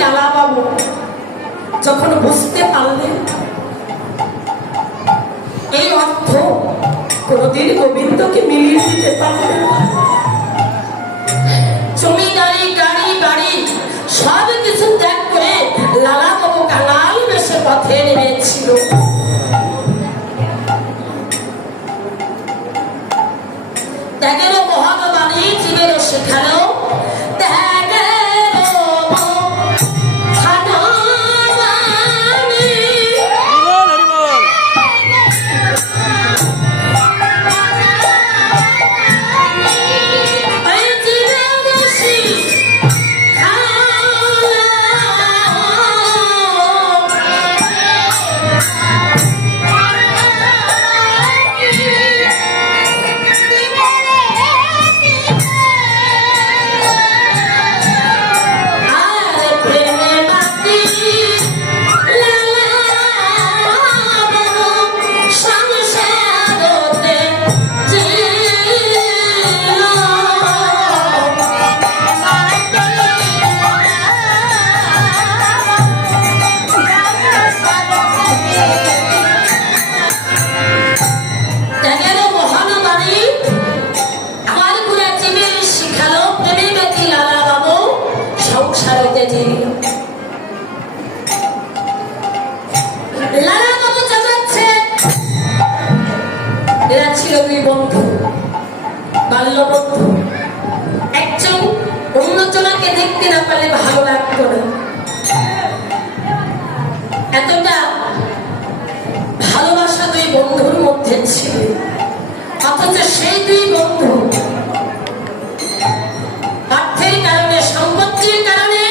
লালা বাবু যখন বুঝতে পারলেন এই অর্থ কোনদিন গোবিন্দকে মিলিয়ে দিতে পারলেন না, জমিদারি গাড়ি বাড়ি সব কিছু ত্যাগ করে লালা বাবু কাঙাল বেশে পথে নেমেছিল। ত্যাগেরও মহানবাণী জীবেরও শেখালো, বাল্যবন্ধু। একজন অন্যজনকে দেখতে না পারলে ভালো লাগতো না, এতটা ভালোবাসা দুই বন্ধুর মধ্যে ছিল। অথচ সেই দুই বন্ধু অর্থের কারণে, সম্পত্তির কারণে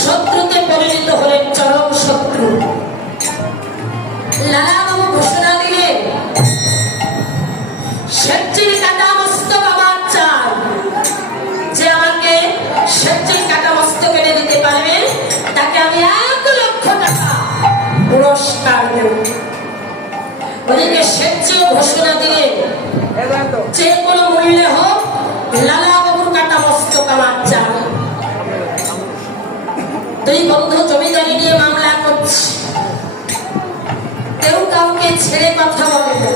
শত্রুতে পরিণত হলেন, চরম শত্রু। লালা বাবু ঘোষণা দিলেন, শেঠজির কাটা মস্তক আমার চাই, যে আমাকে শেঠজির কাটা মস্তক এনে দিতে পারবে তাকে আমি 1 লক্ষ টাকা পুরস্কার দেব। ওদিকে শেঠজিও ঘোষণা দিলেন, যে কোনো মূল্যে হোক লালা বাবুর কাটা মস্তক আমার চাই। দুই বন্ধু জমিদারি নিয়ে মামলা করছে, কেউ কাউকে ছেড়ে কথা বলে না।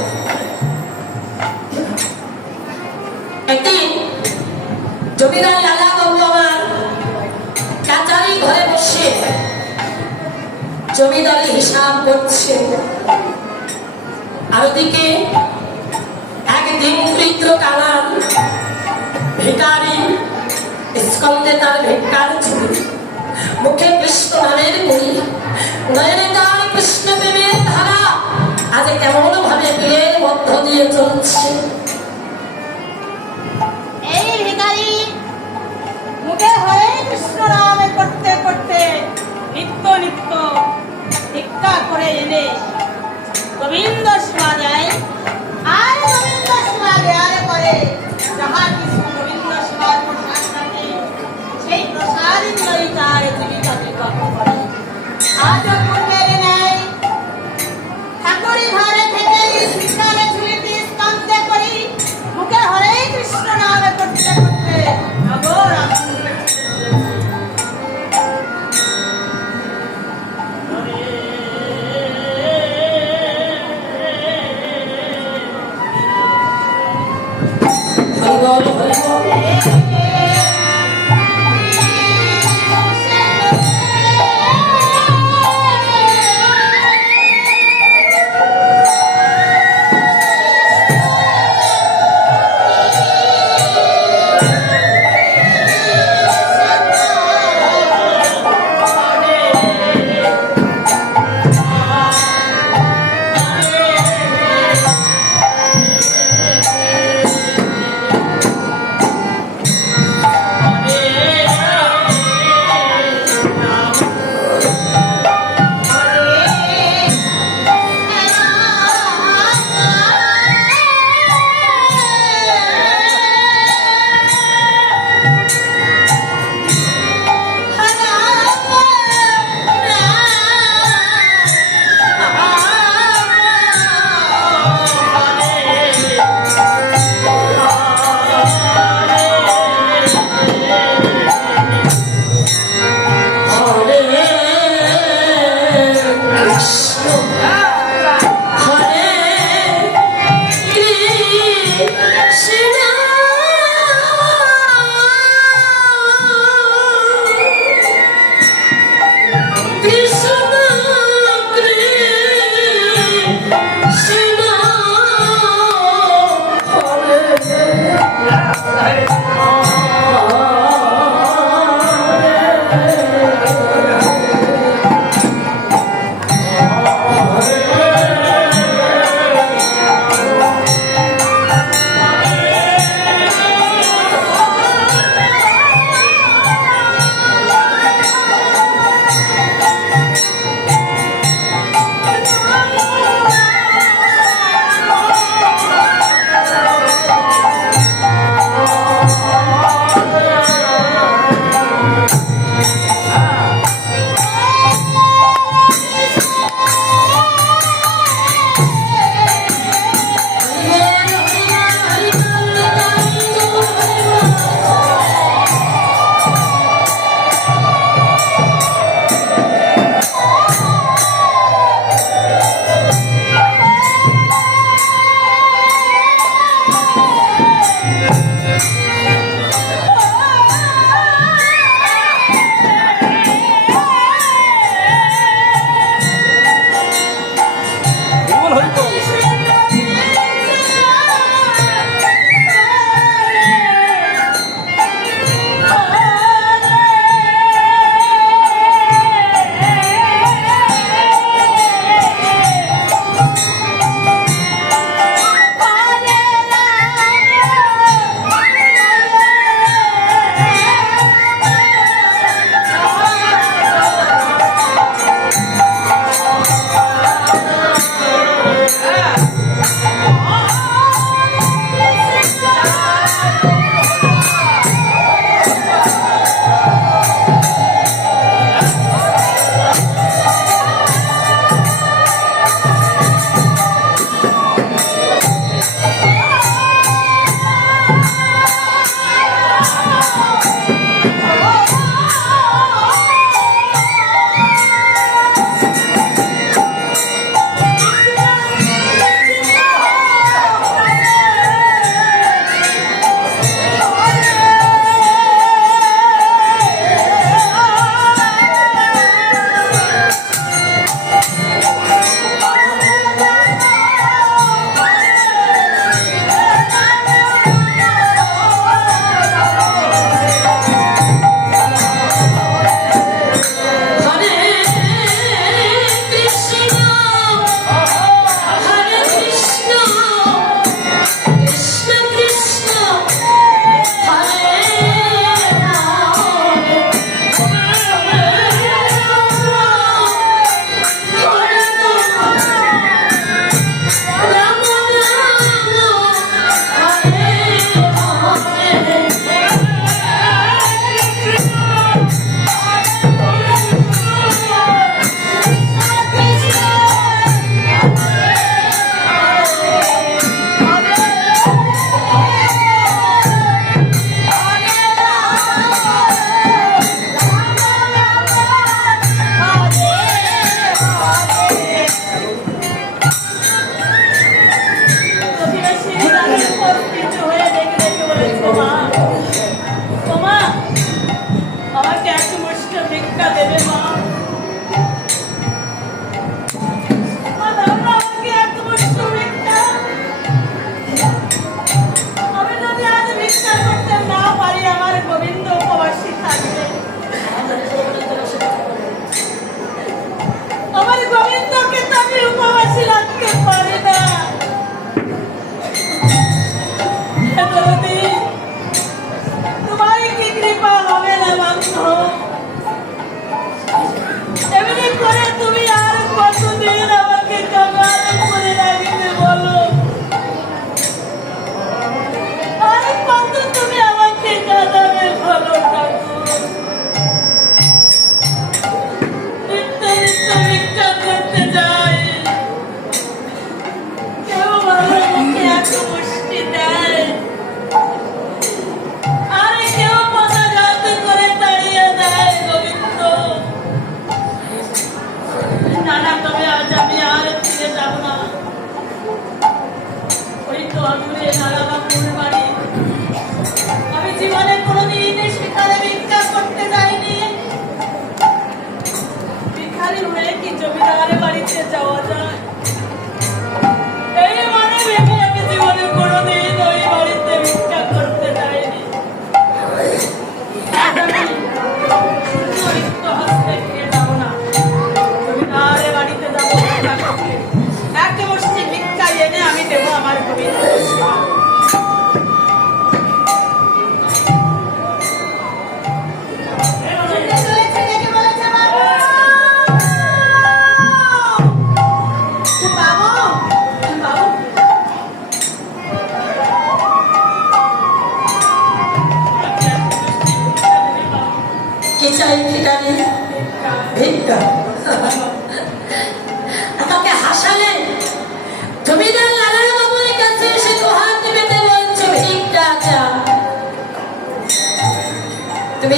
একদিন জমিদার লালা বাবু আমার কাচারি ঘরে বসে জমিদারি হিসাব করছে, আর ওদিকে একদিন দরিদ্র কাঙাল ভিখারি স্কন্ধে তার ভিক্ষার ঝুলি, মুখে কৃষ্ণ নামের গুলি, নয়নে তার কৃষ্ণ প্রেমের ধারা আজ কেমন ভাবে পীরের মধ্য দিয়ে চলছে। মুখে হয়ে কৃষ্ণ নামে করতে করতে নিত্য নিত্য ভিক্ষা করে এনে গোবিন্দ সেবা দেয়, আর গোবিন্দ সেবা দেওয়ার পরে যাহা কিছু গোবিন্দ সেবার প্রসাদ থাকে সেই প্রসাদ নিয়ে তার জীবিকা নির্বাহ করে। আজ পূর্বের নেয় ঠাকুরি ঘরে থেকে ভিক্ষারে ঝুলিটি স্কন্ধে করি মুখে হরে কৃষ্ণ নামে করতে করতে আগর সীমা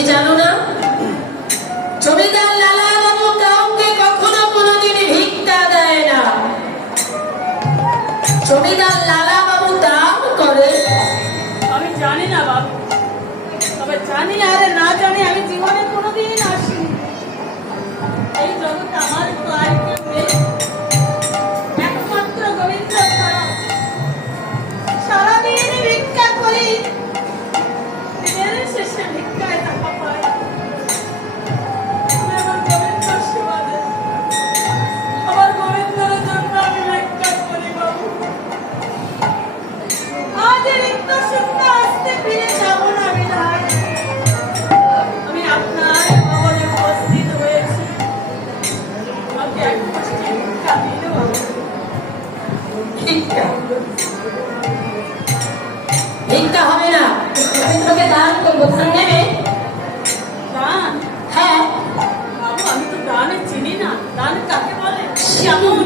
জানো না জমিদার লালা বাবু কাউকে কখনো কোনোদিন ভিক্ষা দেয় না। জমিদার লালা বাবু দান করে। আমি জানি না বাবু, তবে জানি আর না জানি আমি জীবনে কোনোদিন আসিনি এই জগৎ আমার তো আর কেউ নেই, একমাত্র গোবিন্দ ছাড়া। সারাদিন ভিক্ষা করি, দিনের শেষে ভিক্ষায় টাকা পাই। তুমি আমার গোবিন্দর সেবা দেন, আমার গোবিন্দর জন্য আমি ভিক্ষা করি বাবু। আজ রিক্ত শূন্য আসতে ফিরে যাব না বিধায় আমি আপনার ভবনে উপস্থিত হয়েছি। আমাকে এক মুষ্টি ভিক্ষা দিন বাবু। ভিক্ষা ভিক্ষা হবে না, আমি তোমাকে দান করবো। ধান নেবে? দান? হ্যাঁ। বাবু আমি তো দানে চিনি না, দান কাকে বলে? কেমন?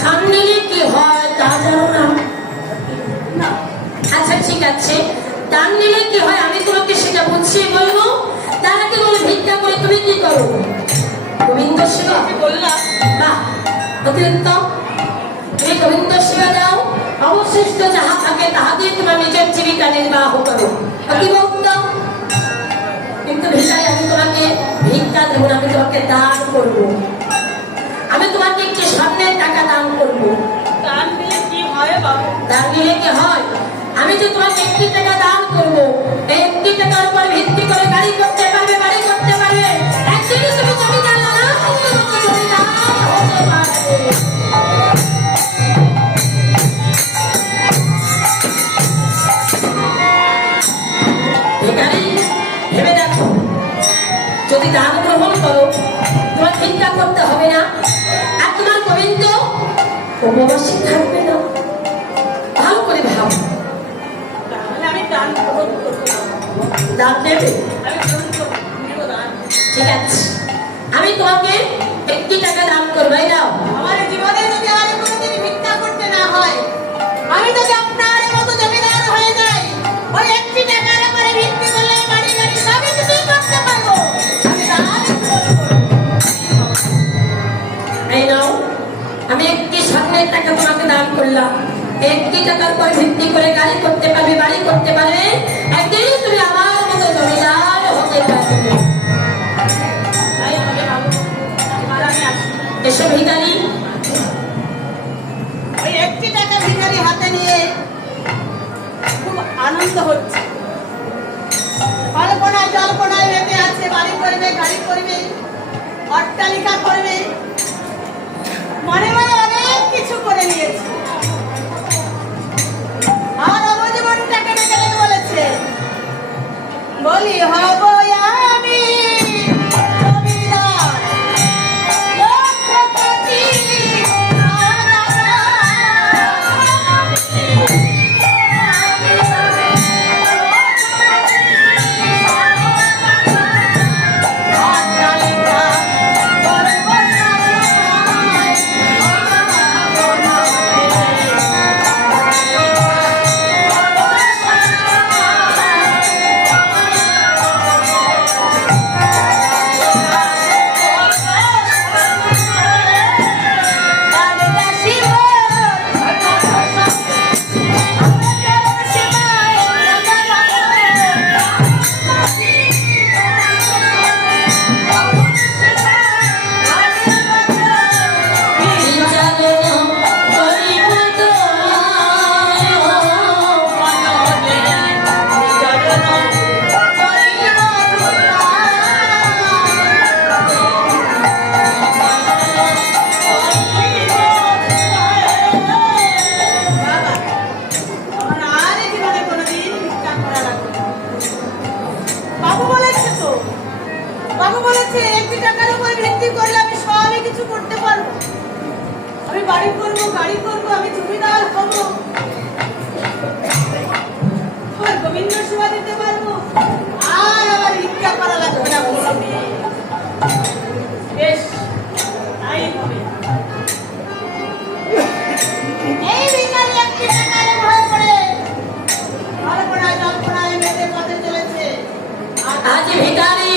ধান নিলে কি হয় তা জানো না? না। আচ্ছা ঠিক আছে, দান নিলে কি হয় আমি তোমাকে সেটা বুঝিয়ে বলবো। তার আগে তুমি ভিক্ষা করে তুমি কি করো? গোবিন্দ সেবা। আমি বললাম বাহ, অতিরিক্ত। তুমি গোবিন্দ সেবা দাও, অবশিষ্ট যাহা থাকে তাহা দিয়ে তোমার নিজের জীবিকা নির্বাহ করো। অতিভক্ত। কিন্তু ভিকারি আমি তোমাকে ভিক্ষা দেবো না, আমি তোমাকে দান করবো। আমি তোমাকে একটি স্বর্ণের টাকা দান করবো। দান দিলে কি হয় বাবু? দান দিলে কি হয়? আমি যে তোমাকে 1 টাকা দান করবো, এই 1 টাকার উপর ভিত্তি করে গাড়ি করতে পারবে, বাড়ি করতে পারবে। একদিনই তুমি জমিদার না, তুমি জমিদার হতে পারবে। ভিখারি, ভেবে দেখো, যদি দান গ্রহণ করো তোমার ভিক্ষা করতে হবে না, আর তোমার গোবিন্দ উপবাসী থাকবে না। ভালো করে ভাবো। তাহলে আমি দান গ্রহণ করবো। দান দেবে? আমি গ্রহণ করবো, নেবো দান। ঠিক আছে, আমি তোমাকে 1 টাকা দান করবো। এই নাও। আমার জীবনে যদি আর কোনোদিন ভিক্ষা করতে না হয়, আমি যদি আপনার মতো জমিদার হয়ে যাই, ওই 1 টাকার উপরে ভিত্তি করলে বাড়ি গাড়ি সবই কিছুই করতে পারবো। আমি দান করবো। এই নাও, আমি 1 স্বর্ণের টাকা তোমাকে দান করলাম। 1 টাকার উপর ভিত্তি করে গাড়ি করতে পারবে, বাড়ি করতে পারবে। একদিনই তুমি আমার মতো জমিদার হতে পারবে। তাই হবে বাবু, এবার আমি আসি। এসব ভিখারি। ওই 1 টাকা ভিখারি হাতে নিয়ে খুব আনন্দ হচ্ছে। কল্পনায় জল্পনায় মেতে আছে, বাড়ি করবে, গাড়ি করবে, অট্টালিকা করবে, মনে মনে অনেক কিছু করে নিয়েছে। আর অবজীবনটাকে ডেকে ডেকে বলেছে, বলি হব আমি জমিদার, লক্ষপতি, অট্টালিকা করব বাবু বলেছে 1 টাকার উপর ভিত্তি করলে আমি সবই কিছু করতে পারবো। আমি বাড়ি করবো, গাড়ি করবো, আমি জমিদার হবো, আমার গোবিন্দ সেবা দিতে পারবো, আর আমার ভিক্ষা করা লাগবে না। বেশ, তাই হবে। এই ভিখারি 1 টাকার ভয় পড়ে কল্পনায় জল্পনায় মেতে পথে চলেছে। আর আজ ভিখারি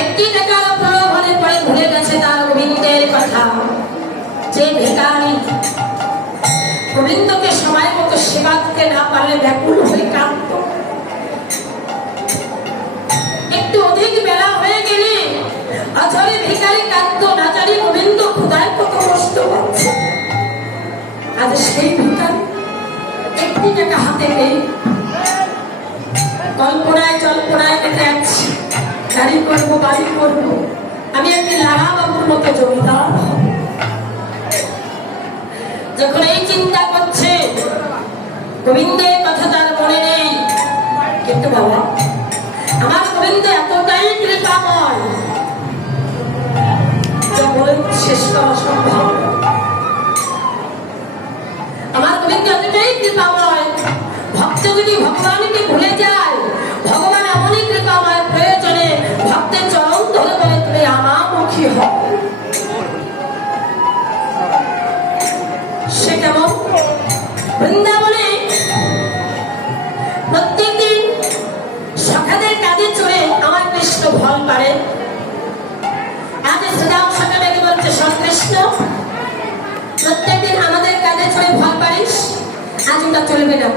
একটি টাকার প্রলোভনে পড়ে ভুলে গেছে তার গোবিন্দের কথা। যে ভিখারি গোবিন্দকে সময় মতো সেবা দিতে না পারলে ব্যাকুল হয়ে কাঁদত। একটু অধিক বেলা হয়ে গেলে অঝরে ভিখারি কাঁদত, না জানি গোবিন্দ ক্ষুধায় কত কষ্ট পাচ্ছে। আজ সেই ভিখারি একটি টাকা হাতে পেয়ে কল্পনায় জল্পনায় কেটে যাচ্ছি, গাড়ি করবো বাড়ি করবো, আমি একটি লাড়া বাবুর মতো জমিদার হব। যখন এই চিন্তা করছে গোবিন্দের কথা তার মনে নেই। কিন্তু বাবা, আমার গোবিন্দ এতটাই কৃপাময় যা বলে শেষ করা সম্ভব। আমার গোবিন্দ এতটাই কৃপাময়, ভক্ত যদি ভগবানকে ভুলে যায়, ভগবান এমনই কৃপাময়, প্রয়োজনে ভক্তের চরণ ধরে বলে তুমি আমামুখী হও। সে কেমন? বৃন্দাবনে প্রত্যেকদিন সখাদের কাঁধে চড়ে আমার কৃষ্ণ ফল পারে। আজ শ্রীরাম সকালে বলছে শ্রীকৃষ্ণ প্রত্যেকদিন আমাদের কাঁধে চড়ে ফল পারিস, আজ ওটা চলবে না।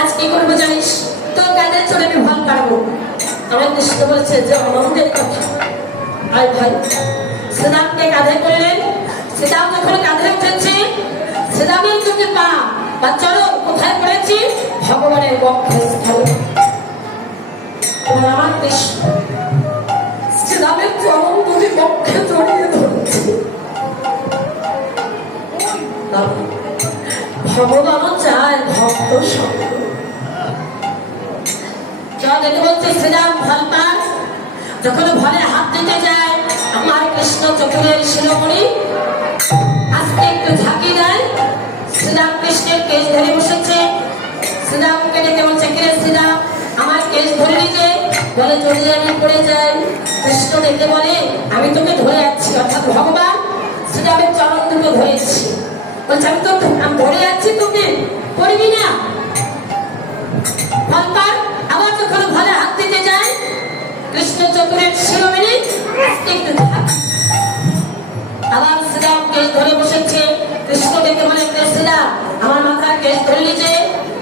আজ কি করবো জানিস? তোর কাঁধে চড়ে আমি ফল পারবো। আমার কৃষ্ণ বলছে যে আনন্দের কথা। আয় ভাই, শ্রীরামকে কাঁধে করলেন। শ্রীরাম যখন কাঁধে উঠেছে, শ্রীরামের চোখে পা বা চরণ কোথায় পড়েছি? ভগবানের বক্ষস্থলে। আমার কৃষ্ণ শ্রীরামের চরণ দুটি বক্ষে জড়িয়ে ধরেছে। ভগবানও চায় ভক্ত সঙ্গ। যেতে বলছে শ্রীরাম ফল পান। যখন ভরে হাত দিতে যায়, আমার কৃষ্ণ চতুরের শিরোমণি আজকে একটু ঝাঁকি দেয়। শ্রীরাম কৃষ্ণের কেশ ধরে বসেছে। শ্রীরামকে ডেকে বলছে, কে শ্রীরাম আমার কেশ ধরে নিতে? বলে যদি আমি পড়ে যাই। কৃষ্ণ ডেকে বলে, আমি তোকে ধরে যাচ্ছি, অর্থাৎ ভগবান শ্রীরামের চরণ দুটো ধরেছি। বলছে আমি তো ধরে যাচ্ছি, তোকে পড়বি না। ফল পান। আবার যখন ভরে হাত দিতে যায়, কৃষ্ণ চতুরের শিরোমণি একটু আবার শ্রীরাম কেশ ধরে বসেছে। কৃষ্ণ ডেকে বলে, কে শ্রীরাম আমার মাথার কেশ ধরলি যে?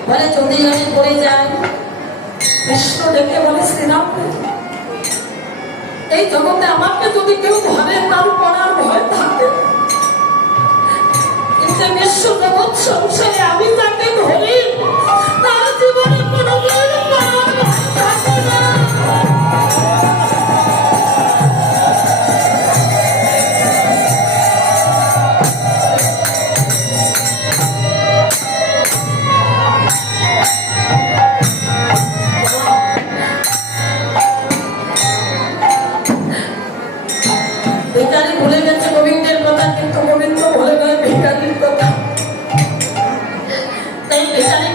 বলে যদি আমি পড়ে যাই। কৃষ্ণ ডেকে বলে, শ্রীরাম এই জগতে আমাকে যদি কেউ ধরে তার পড়ার ভয় থাকে, কিন্তু বিশ্ব জগৎ সংসারে আমি তাকে ধরি, তার জীবনে কোনোদিন পড়ার ভয় থাকে না। ভিখারি ভুলে গেছে গোবিন্দের কথা, কিন্তু গোবিন্দ ভুলে গেল ভিখারির কথা। তাই ভিখারি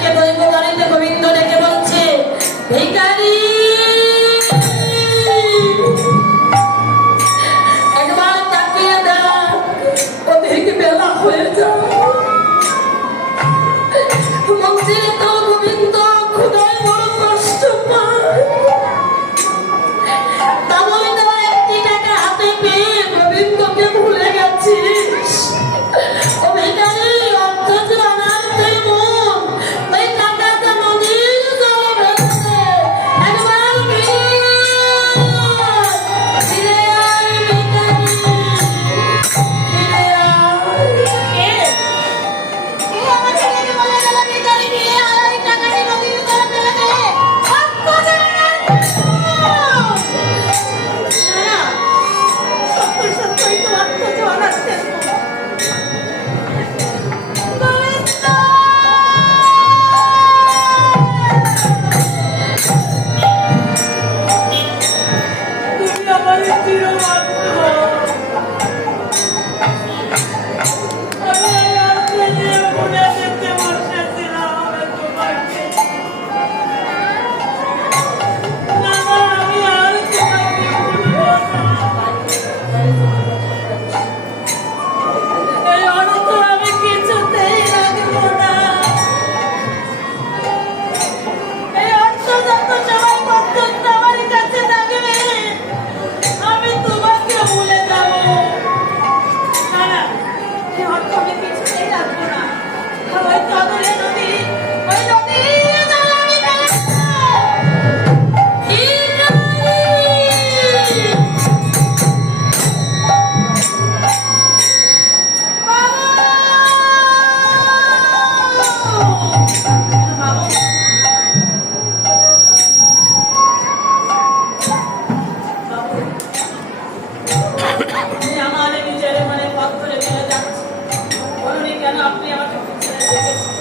আপনি আমাকে পিছনে দেখেছেন।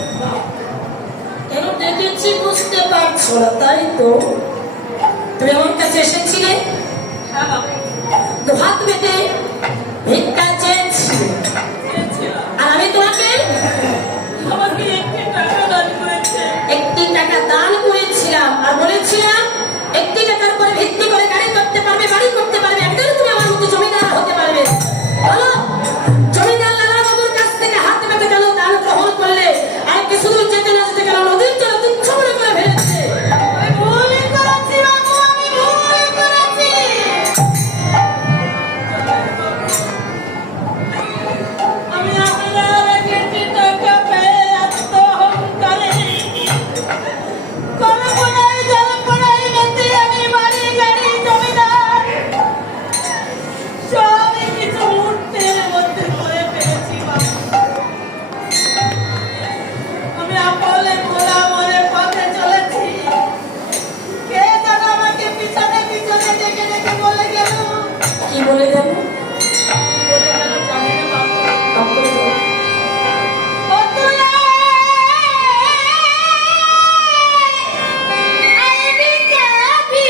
কেন ডেকেছি বুঝতে পারছো না, তাই তো? তুমি আমার কাছে এসেছিলে, হ্যাঁ বাবা, দু হাত বেঁধে ভিক্ষা চেয়েছিলে, চেয়েছিলাম। আর আমি তোমাকে আমাকে একটি টাকা দান করেছে। একটি টাকা দান করেছিলাম আর বলেছিলাম একটি টাকার উপরে ভিত্তি করে গাড়ি করতে পারবে, বাড়ি করতে পারবে, একদিন তুমি আমার মতো জমিদার হতে পারবে। বলো, জমিদার লালা বাবুর কাছ থেকে হাত পেতে গেল, দান গ্রহণ করলে আর কিছু দূর যেতে না যেতে গেল নদীর জল তুচ্ছ মনে করে ফেলেছে। আমি ভুল করেছি বাবু, আমি ভুল করেছি। আমি আপনার একটি টাকা পেয়ে আত্মহংকারে কল্পনায় জল্পনায় মেতে আমি বাড়ি গাড়ি জমিদার সবই কিছু মুহূর্তের মধ্যে করে ফেলেছি বাবু। আমি আপলে গোলা মনে পথে চলেছি, কে যেন আমাকে পিছনে পিছনে ডেকে ডেকে বলে গেল, কি বলে গেল? বলে গেল জানি না বাবু, তারপরে বলো। ও তুই আইবি কাবি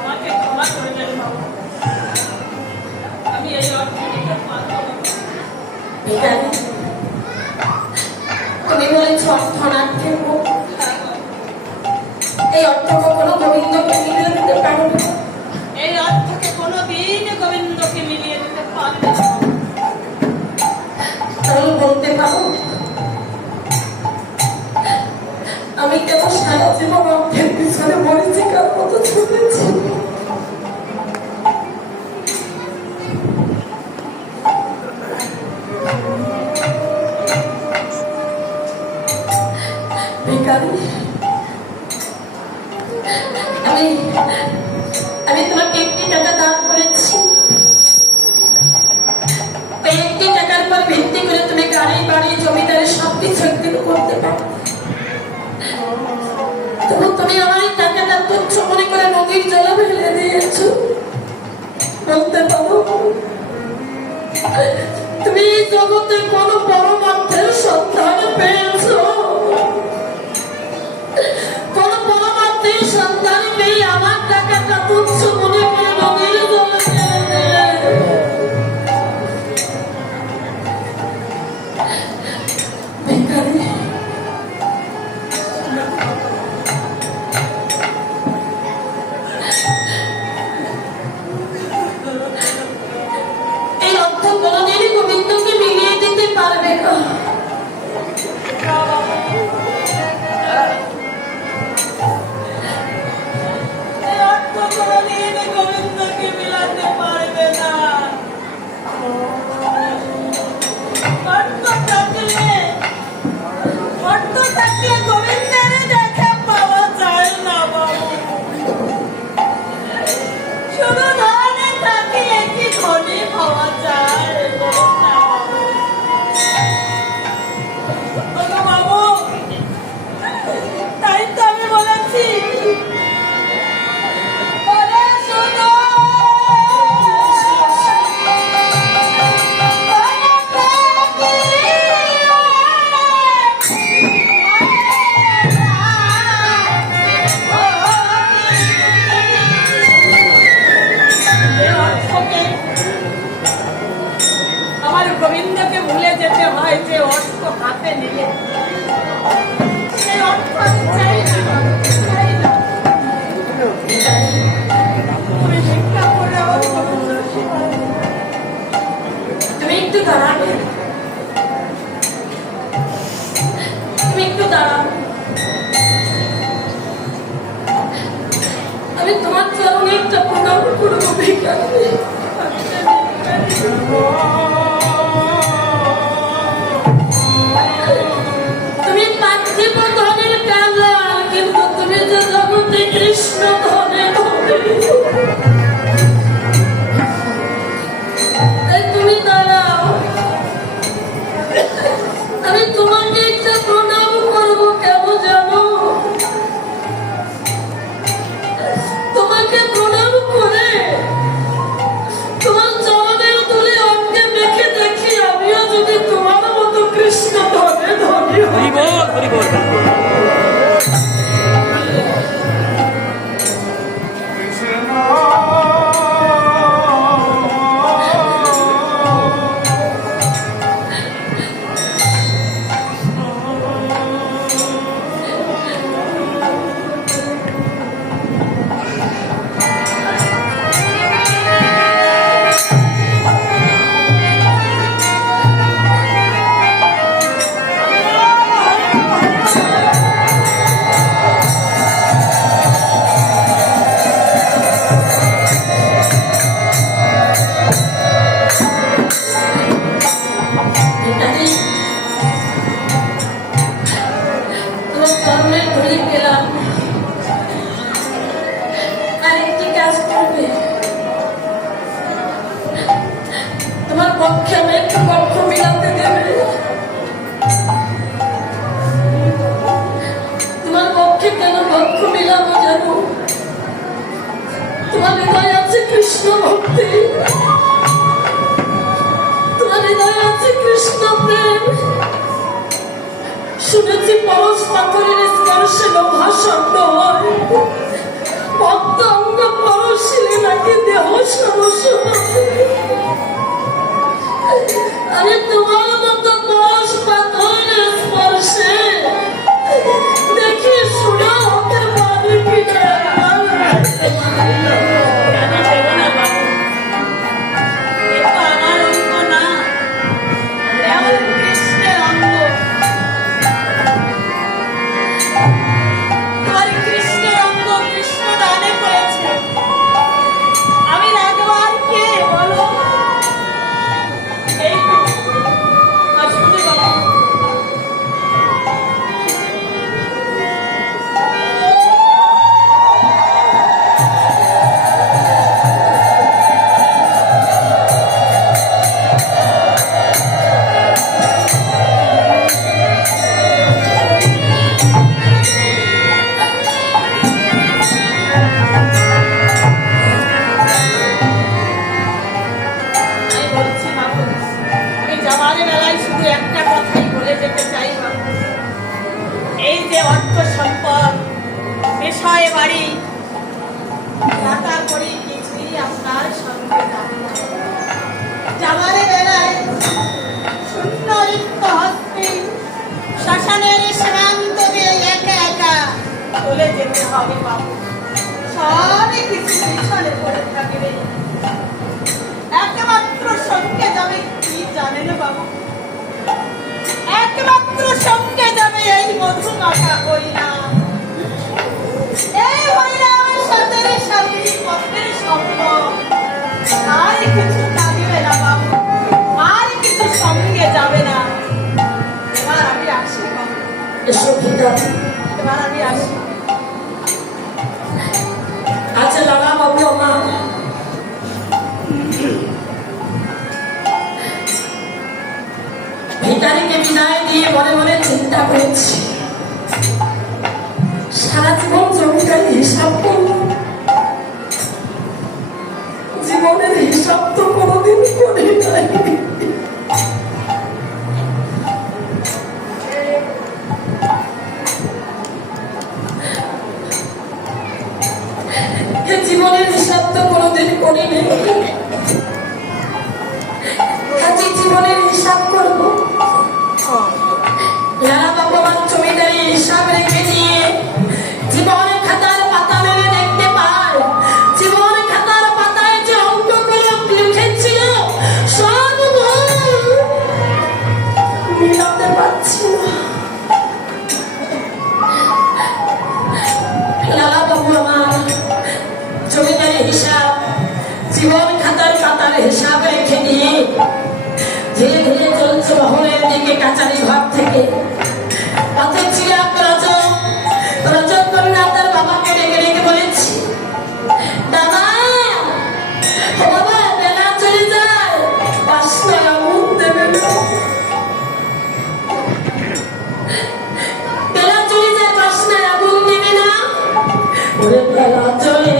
আমাকে ক্ষমা করে দেন বাবু, আমি এই অর্থ দিতে পারবো না। ভিখারি, তুমি বলেছ অর্থ না ফেলবো, এই অর্থ কখনো গোবিন্দকে মিলিয়ে দিতে পারো না। এই অর্থকে কোনোদিন গোবিন্দকে মিলিয়ে দিতে পারবে না। তাহলে বলতে পারো আমি কেন সারা জীবন অর্থের পিছনে মরেছি, কার মতো ছুটেছি। ভিখারি, আমি তোমাকে একটি টাকা দান করেছি, একটি টাকার পর ভিত্তি করে তুমি গাড়ি বাড়ি জমিদারের সবকিছু একদিন করতে পারো। তবু তুমি আমার এই টাকাটা তুচ্ছ মনে করে নদীর জলে ফেলে দিয়েছো। বলতে পারো তুমি এই জগতে কোন বড় অর্থের সন্ধান পেয়েছো? কোন এই অর্থ কোনদিনই গোবিন্দকে মিলিয়ে দিতে পারবে না। এই অর্থ কোনদিন গোবিন্দকে মিলাতে পারবে না। অর্থটাকে গোবিন্দের দেখে পাওয়া যায় না বাবু। শুধু ধনে থাকিয়ে কি ধনী পাওয়া যায় বলুন না বাবু। বলো বাবু, তাই তো আমি বলেছি বলে শোনো। আমার গোবিন্দকে ভুলে যেতে হয় যে অর্থ হাতে নিলে সেই অর্থ আমি চাই না, চাই না। তুমি ভিক্ষা করে আমার গোবিন্দর সেবা করো। তুমি একটু দাঁড়াবে, তুমি একটু দাঁড়াবে। আমি তোমার চরণে একটা প্রণাম করবো ভিখারি। তুমি পার্থিব ধনের কাঙাল, কিন্তু তুমি যে জগতে কৃষ্ণ ধনে ধনী। তাই তুমি দাঁড়াও, আমি তোমাকে একটা প্রণাম করবো। কেন জানো? তোমাকে প্রণাম করে তোমার চরণের তুলে অঙ্গে মেখে দেখি আমিও যদি তোমার মতো কৃষ্ণ ধনে ধনী হই। তোমার চরণে ধরে গেলাম। আরেকটি কাজ করবে, তোমার পক্ষে আমি একটু পক্ষ মিলাতে দেবে। তোমার পক্ষে কেন পক্ষ মিলাবো জানো? তোমার হৃদয় আছে কৃষ্ণ ভক্তি, তোমার হৃদয় আছে কৃষ্ণ প্রেম। শুনেছি পরশ পাথরের স্পর্শে লোহা শব্দ হয়, ভক্ত অঙ্গ পরশিলে নাকি দেহ সমস্য। আমি তোমার মতো পরশ পাথরের স্পর্শে দেখি শুনে হতে পারি কিনা। আমার অঙ্গ না, আমার কৃষ্ণের অঙ্গ। আমার কৃষ্ণের অঙ্গ কৃষ্ণ দানে করেছে। আমি রাখবো আর কে বলো? এই তো। আর শুনে বাবা, আমি বলছি বাবু, আমি যাওয়ার বেলায় শুধু একটা কথাই বলে যেতে চাই বাবু। এই যে অর্থ সম্পদ, বিষয় বাড়ি, টাকা করি কিছুই আপনার সঙ্গে যাবে না। যাওয়ার বেলায় শূন্য রিক্ত হস্তে শ্মশানের সীমান্ত দিয়ে একা একা চলে যেতে হবে বাবু, সবই কিছু পিছনে পড়ে থাকবে। একমাত্র সঙ্গে যাবে কি জানেন বাবু, একমাত্র সঙ্গে যাবে এই মধু মাখা হরিনাম। এই হরিনামের সাথে স্বামী পথের স্বপ্ন, আর কিছু থাকবে না বাবু, আর কিছু সঙ্গে যাবে না। এবার আমি আসি বাবু, এসো ভিতর। এবার আমি আসি। আচ্ছা লালা বাবু আমার ভিখারিকে বিদায় দিয়ে মনে মনে চিন্তা করেছি, সারা জীবন জমিটার হিসাব করব, জীবনের হিসাব তো কোনোদিন করে নাই। জীবনের হিসাব তো কোনোদিন করি নেই, আজ জীবনের হিসাব করবো। লালা বাবু আমার জমিদারি হিসাব রেখে দিয়ে জীবন খাতার পাতা মেলে দেখতে পায়, জীবন খাতার পাতায় যে অঙ্কগুলো লিখেছিল সব মিলাতে পারছি না। লালা বাবু আমার জমিদারি হিসাব, জীবন খাতার পাতার হিসাব রেখে দিয়ে ধীরে ধীরে চলছে মহলের দিকে কাচারি ঘর থেকে। পথে ছিল এক রজক, রজক কন্যা তার বাবাকে ডেকে ডেকে বলেছি, দাদা ও বাবা বেলা চলে যায়, বাসনায় আগুন দেবে না, বেলা চলে যায় বাসনায় আগুন দেবে না। ওরে বেলা চলে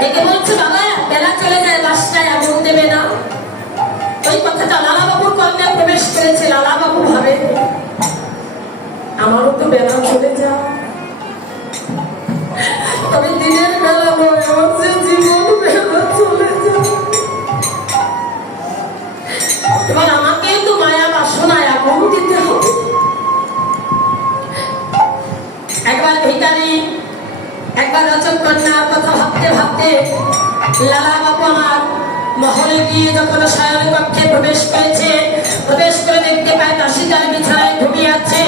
ডেকে বলছে, বাবা বেলা চলে যায় বাসটায় আগুন দেবে না। ওই কথাটা লালা বাবুর কর্ণে প্রবেশ করেছে। লালা বাবু ভাবে আমারও তো বেলা চলে যায়, তবে দিনের বেলা নয়, আমার যে জীবন বেলা চলে যায়। এবার আমাকে তো মায়া বাসনায় আগুন দিতে হবে। একবার ভিখারি একবার রজক কন্যার কথা ভাবতে ভাবতে লালা বাবু আমার মহলে গিয়ে যখন শয়ন কক্ষে প্রবেশ করেছে, প্রবেশ করে দেখতে পায় দাসীদার বিছানায় ঘুমিয়ে আছে।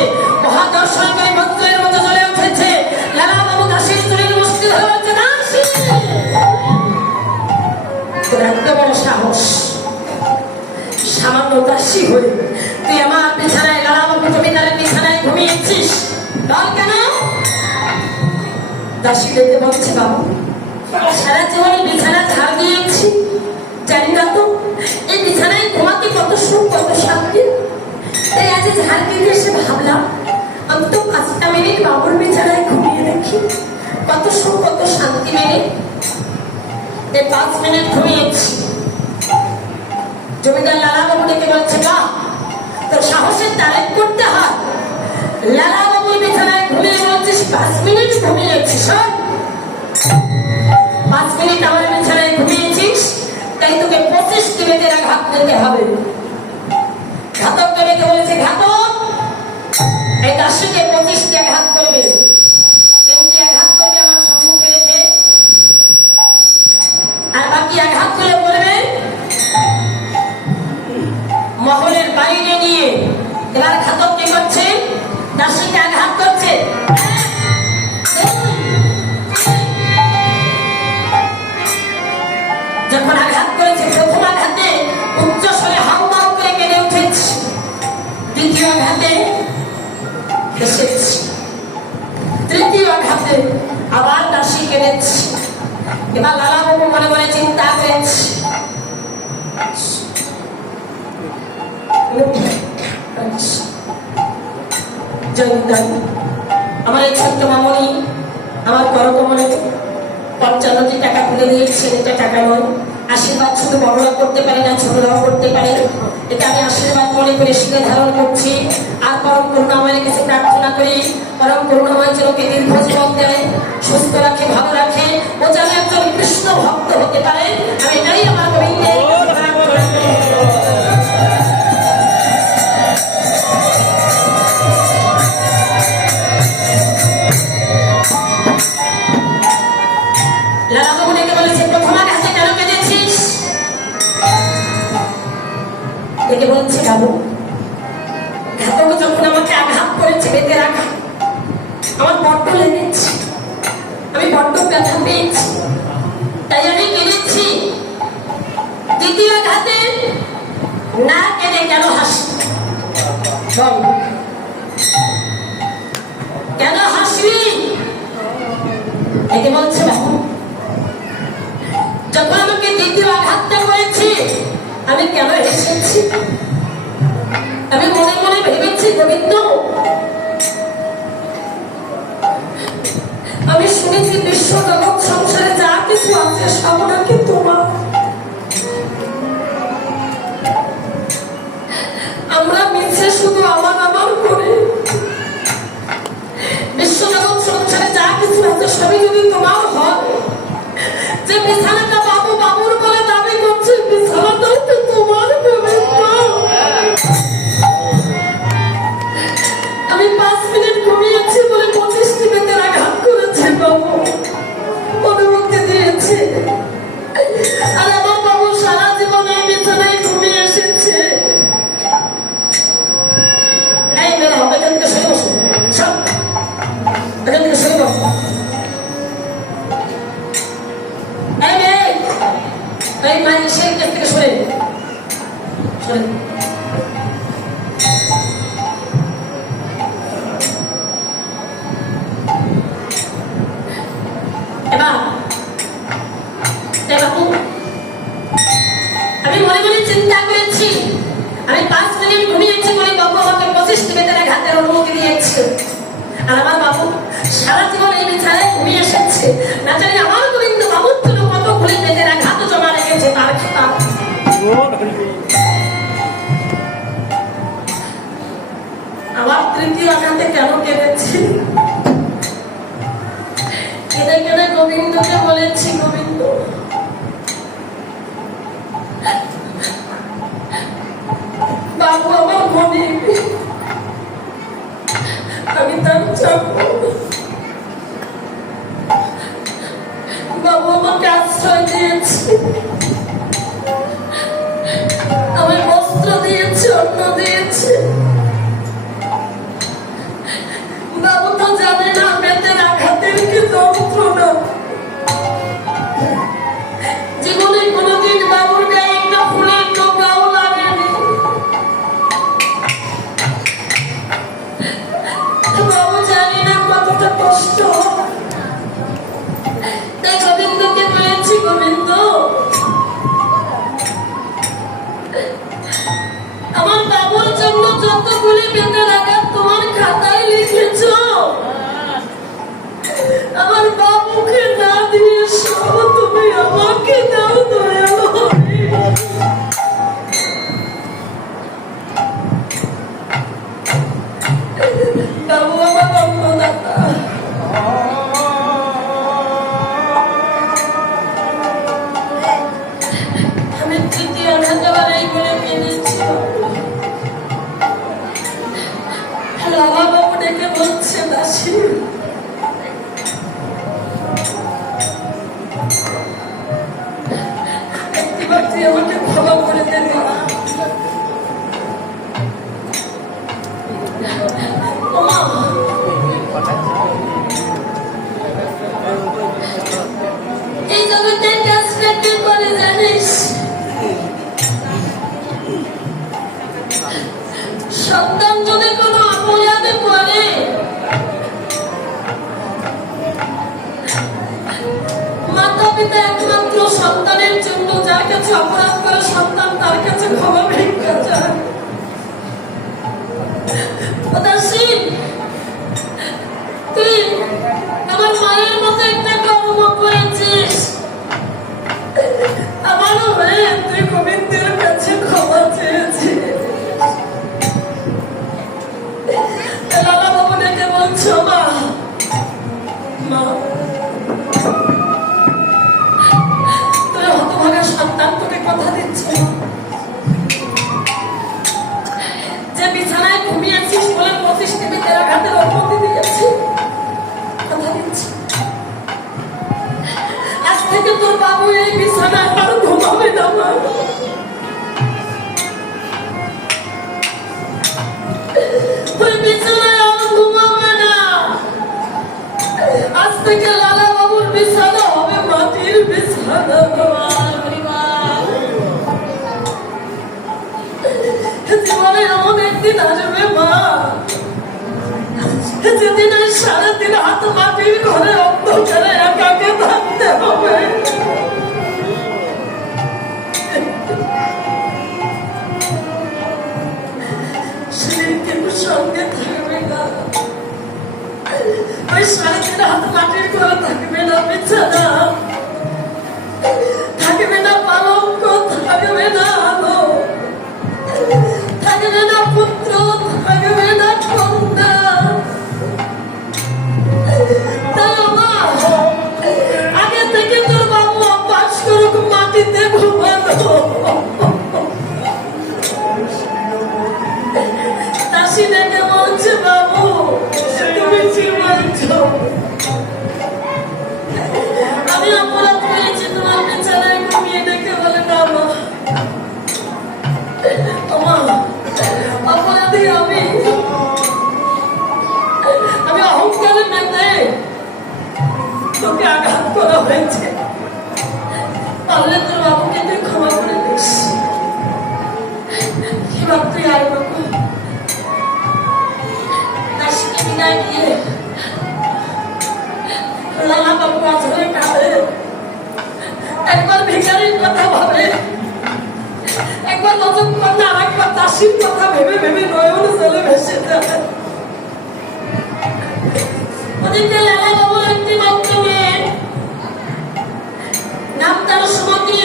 মহাদর্শন করে বজ্রের মতো জ্বলে উঠেছে। লালা বাবু দাসীর চুরির মুষ্টি ধরে বলছে, দাসী তোর এত বড় সাহস, সামান্য দাসী হয়ে তুই আমার বিছানায়, লালা বাবু জমিদারের বিছানায় ঘুমিয়েছিস, বল কেন? দাসী দেখতে বলছে, বাবু সারা জীবন বিছানা ঝাড় দিয়েছি, জানি না তো এই বিছানায় ঘুমাতে কত সুখ কত শান্তি। তাই আজ ঝাড় দিতে এসে ভাবলাম অন্তত 5টা মিনিট বাবুর বিছানায় ঘুমিয়ে দেখি। কত সুখ কত শান্তি মেলে। 5 মিনিট ঘুমিয়েছি। জমিদার লালা বাবু ডেকে বলছে, বাহ, তোর সাহসের তারিফ করতে হয়। লালা বাবুর বিছানায় ঘুমিয়ে বলছিস 5 মিনিট ঘুমিয়েছিস? 5 মিনিট আমার বিছানায় ঘুমিয়েছিস, তাই তোকে 25টি বেতের আঘাত দিতে হবে। ঘাতককে ডেকে বলেছে, ঘাতক, এই দাসীকে 25টি আঘাত করবে। 3টি আঘাত করবে আমার সম্মুখে রেখে, আর বাকি আঘাত করে বলবে মহলের বাইরে নিয়ে। এবার ঘাতক কি করছে? দাসীকে আঘাত করছে। যখন আঘাত করেছে, প্রথম আঘাতে উচ্চ স্বরে হাউ মাউ করে কেঁদে উঠেছে, দ্বিতীয় আঘাতে হেসেছে, তৃতীয় আঘাতে আবার দাসী কেঁদেছে। এবার লালা বাবু মনে মনে চিন্তা করেছে, আমার এই ছোট্ট মামনি আমার করকমলে 55টি টাকা তুলে দিয়েছে। এটা টাকা নয়, আশীর্বাদ শুধু বড়রা করতে পারে না, ছোটরাও করতে পারে। এটা আমি আশীর্বাদ মনে করে শিখে ধারণ করছি। আর পরম করুণাময়ের কাছে প্রার্থনা করি, পরম করুণাময় যেন কে দীর্ঘ জীবন দেয়, সুস্থ রাখে, ভালো রাখে, ও যেন একজন কৃষ্ণ ভক্ত হতে পারে। আমি এটাই আমার গোবিন্দের বলছে, বাবু, ঘাতক যখন আমাকে আঘাত করেছে, বেতের আঘাত, আমার বড্ড লেগেছে, আমি বড্ড ব্যথা পেয়েছি, তাই আমি কেঁদেছি। দ্বিতীয় আঘাতে না কেঁদে কেন হাসি? কেন হাসবি? একে বলছে, বাবু, যখন আমাকে দ্বিতীয় আঘাতটা করেছি, আমি কেন হেসেছি? আমি মনে মনে ভেবেছি, গোবিন্দ, আমি শুনেছি বিশ্ব জগৎ সংসারে যা কিছু আছে সব নাকি তোমার। আমরা মিছে শুধু আমার আমার করে বিশ্ব জগৎ সংসারে যা কিছু আছে সবই যদি তোমার হয়, যে বিছানাটা বাবু বাবুর বলে দাবি করছে, বিছানাটাও তো তোমার। গোবিন্দ, আমি 5 মিনিট ঘুমিয়েছি বলে 25টি বেতের আঘাত করেছে বাবু, অনুমতি দিয়েছে। আর আমার বাবু সারা জীবন এই বিছানায় ঘুমিয়ে এসেছে। এই মেয়ে, এখান থেকে সরে বসো, সব এখান থেকে সরে বসো। এই মেয়ে, এই মানুষের কাছ থেকে সরে সরে। আমি মনে মনে চিন্তা করেছি, আমি 5 মিনিট ঘুমিয়েছি বলে বাবু আমাকে 25টি বেতের আঘাতের অনুমতি দিয়েছে। আর আমার বাবু সারা জীবন এই বিছানায় ঘুমিয়ে এসেছে। না জানি আমার গোবিন্দ বাবুর জন্য কতগুলি বেতের আঘাত জমা রেখেছে তার খাতা। আবার তৃতীয় আঘাতে কেন কেঁদেছি? কেঁদে কেঁদে গোবিন্দকে বলেছি, গোবিন্দ, বাবু আমার মনে, আমি তার চাপ, বাবু আমাকে আশ্রয় দিয়েছে, আমার বস্ত্র দিয়েছে, অন্ন দিয়েছে। বাবু তো জানে না বেতের আঘাতের কি যন্ত্রণা। জীবনে কোনোদিন বাবুর গায়ে একটা ফুলের টোকাও লাগেনি। বাবু জানি না কতটা কষ্ট। তাই গোবিন্দকে বলেছি, গোবিন্দ, আমার বাবুর জন্য যতগুলি বেতের আঘাত তোমার খাতায় লিখেছ, আমার বাবু বলছে দাসী, একটিবার তুই আমাকে ক্ষমা করে দে বাবা। ওমা, এই জগতে কাজটা কি করে জানিস? সন্তান যদি কোনো অপরাধে পড়ে, মাতা পিতা একমাত্র সন্তানের জন্য যার কাছে অপরাধ করে সন্তান তার কাছে ক্ষমা ভিক্ষা চায়। উদাসীন, তুই আমার মায়ের মতো একটা কর্ম করেছিস, আমারও হয়ে তুই গোবিন্দের কাছে ক্ষমা চেয়েছিস। লালা বাবু ডেকে বলছো, মা মা, তোর হতভাগা সন্তান তোকে কথা দিচ্ছে যে বিছানায় ঘুমিয়েছিস বলে 25 টিভি তেরা ঘাটের অনুমতি দিয়েছি, কথা দিচ্ছি আজ থেকে তোর বাবু এই বিছানায় আর ঘুমাবে না। মা, ওই বিছানায় আর ঘুমাবে না। আজ থেকে লালা বাবুর বিছানা হবে মাটির বিছানা। জীবনে এমন একদিন আসবে মা, যেদিন ওই সারাদিন হাত মাটির ঘরে অন্ধকারে একাকে থাকতে হবে। সেদিন কেউ সঙ্গে থাকবে না, ওই সারাদিন হাত মাটির ঘরে থাকবে না, বিছানা থাকবে না, পালঙ্ক থাকবে না, আলো থাকবে না, পুত্র থাকবে না, কন্যা। তাই আমার আগে থেকে তোর বাবু অভ্যাস করুক মাটিতে ঘুমানো। দাসী ডেকে বলছে, বাবু তুমি চিবাইছ, আমি অপরাধ করেছি, তোমার বিছানায় ঘুমিয়ে ডেকে বলে না মা, আমার অপরাধী আমি অহংকারে মেতে তোকে আঘাত করা হয়েছে, পারলে তোর বাবুকে তুই ক্ষমা করে দিস। এবার তুই আর বাবু দাসীকে বিদায় দিয়ে লালা বাবু আসলে কাঁদে, একবার ভিখারির কথা ভাবে, একবার নতুন কন্যা, আর একবার দাসীর কথা ভেবে ভেবে নয়ন জলে ভেসে যায়। ওদিকে লালা বাবুর একটি মাত্র মেয়ে, নাম তার সুমতি।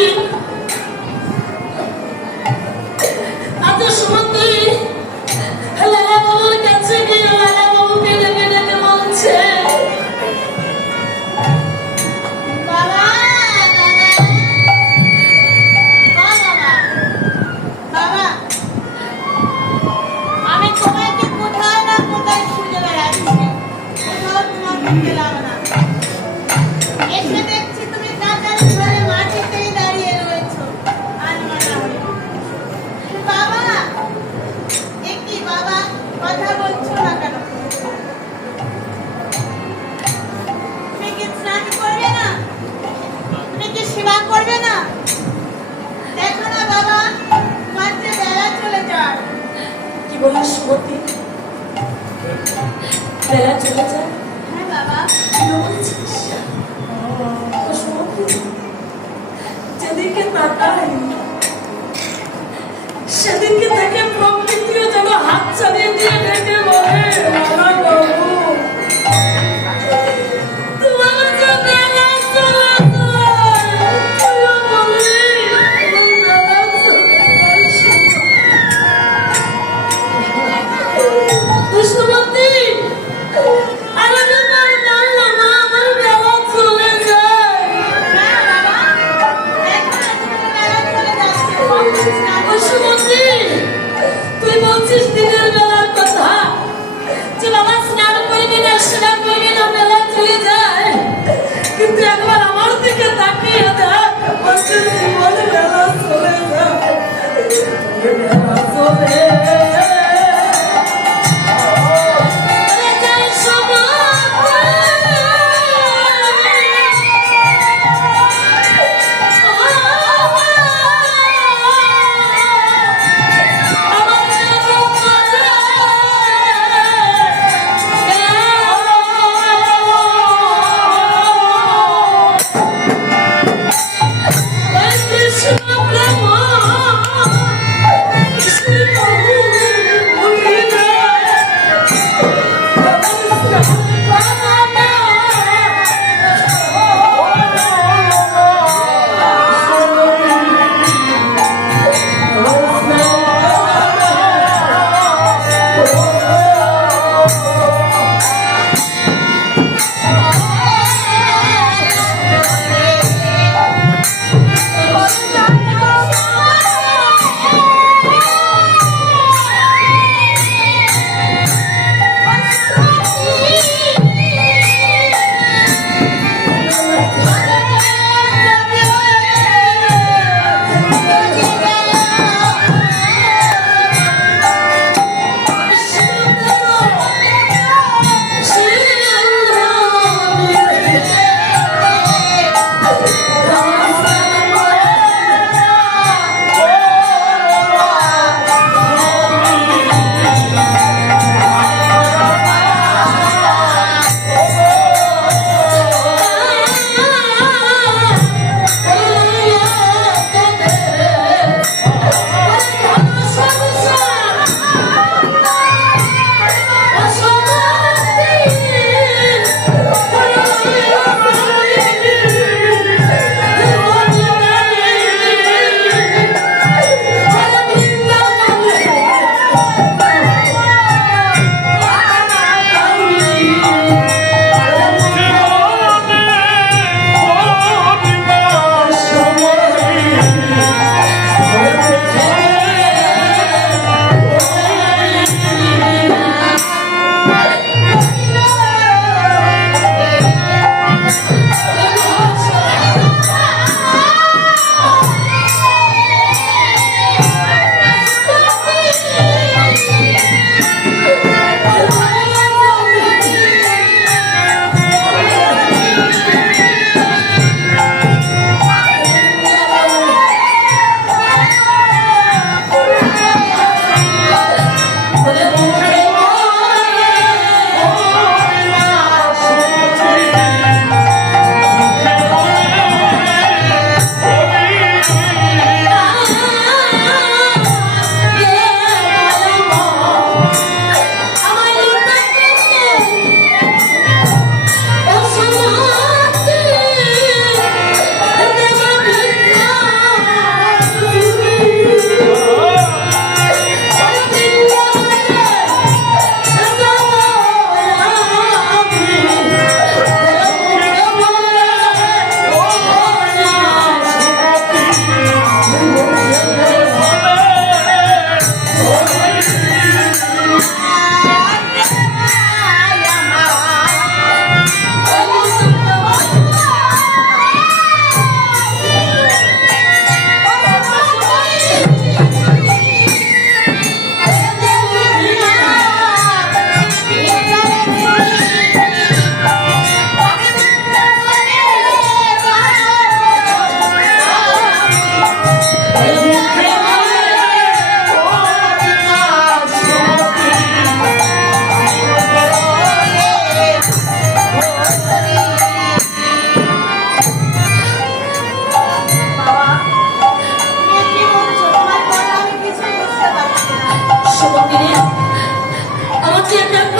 আচ্ছা সুমতি লালা বাবুর কাছে গিয়ে লালা বাবুকে ডেকে ডেকে বলছে, বাবা, বাবা, আমি তোমাকে কোথায় না কোথায় খুঁজে বেড়াচ্ছি, কোথাও তোমাকে পেলাম না। এসে দেখছি তুমি কাকার ঘরে মাটিতেই দাঁড়িয়ে রয়েছো আনমনা হয়ে। বাবা, এ কি বাবা, কথা বলছো না কেন? তুমি কি স্নান করবে না? তুমি কি সেবা করবে না? দেখো না বাবা, তোমার যে বেলা চলে যায়। কি বলিস সুমতি, বেলা চলে যায়? হ্যাঁ বাবা। কি বলছিস? ও সুমতি, যেদিকে তাকাই সেদিকে থেকে প্রকৃতিও যেন হাত চালিয়ে দিয়ে ডেকে বলে, লালা বাবু তোমার যে বেলা চলে যায়, তুইও বলিস বেলা চলে যায়। সুমতি, আরে তোমার বললো না আমার বেলা চলে যায়। হ্যাঁ বাবা, দেখো না তোমার বেলা চলে যাচ্ছে। ও সুমতি, তুই বলছিস দিনের বেলার কথা,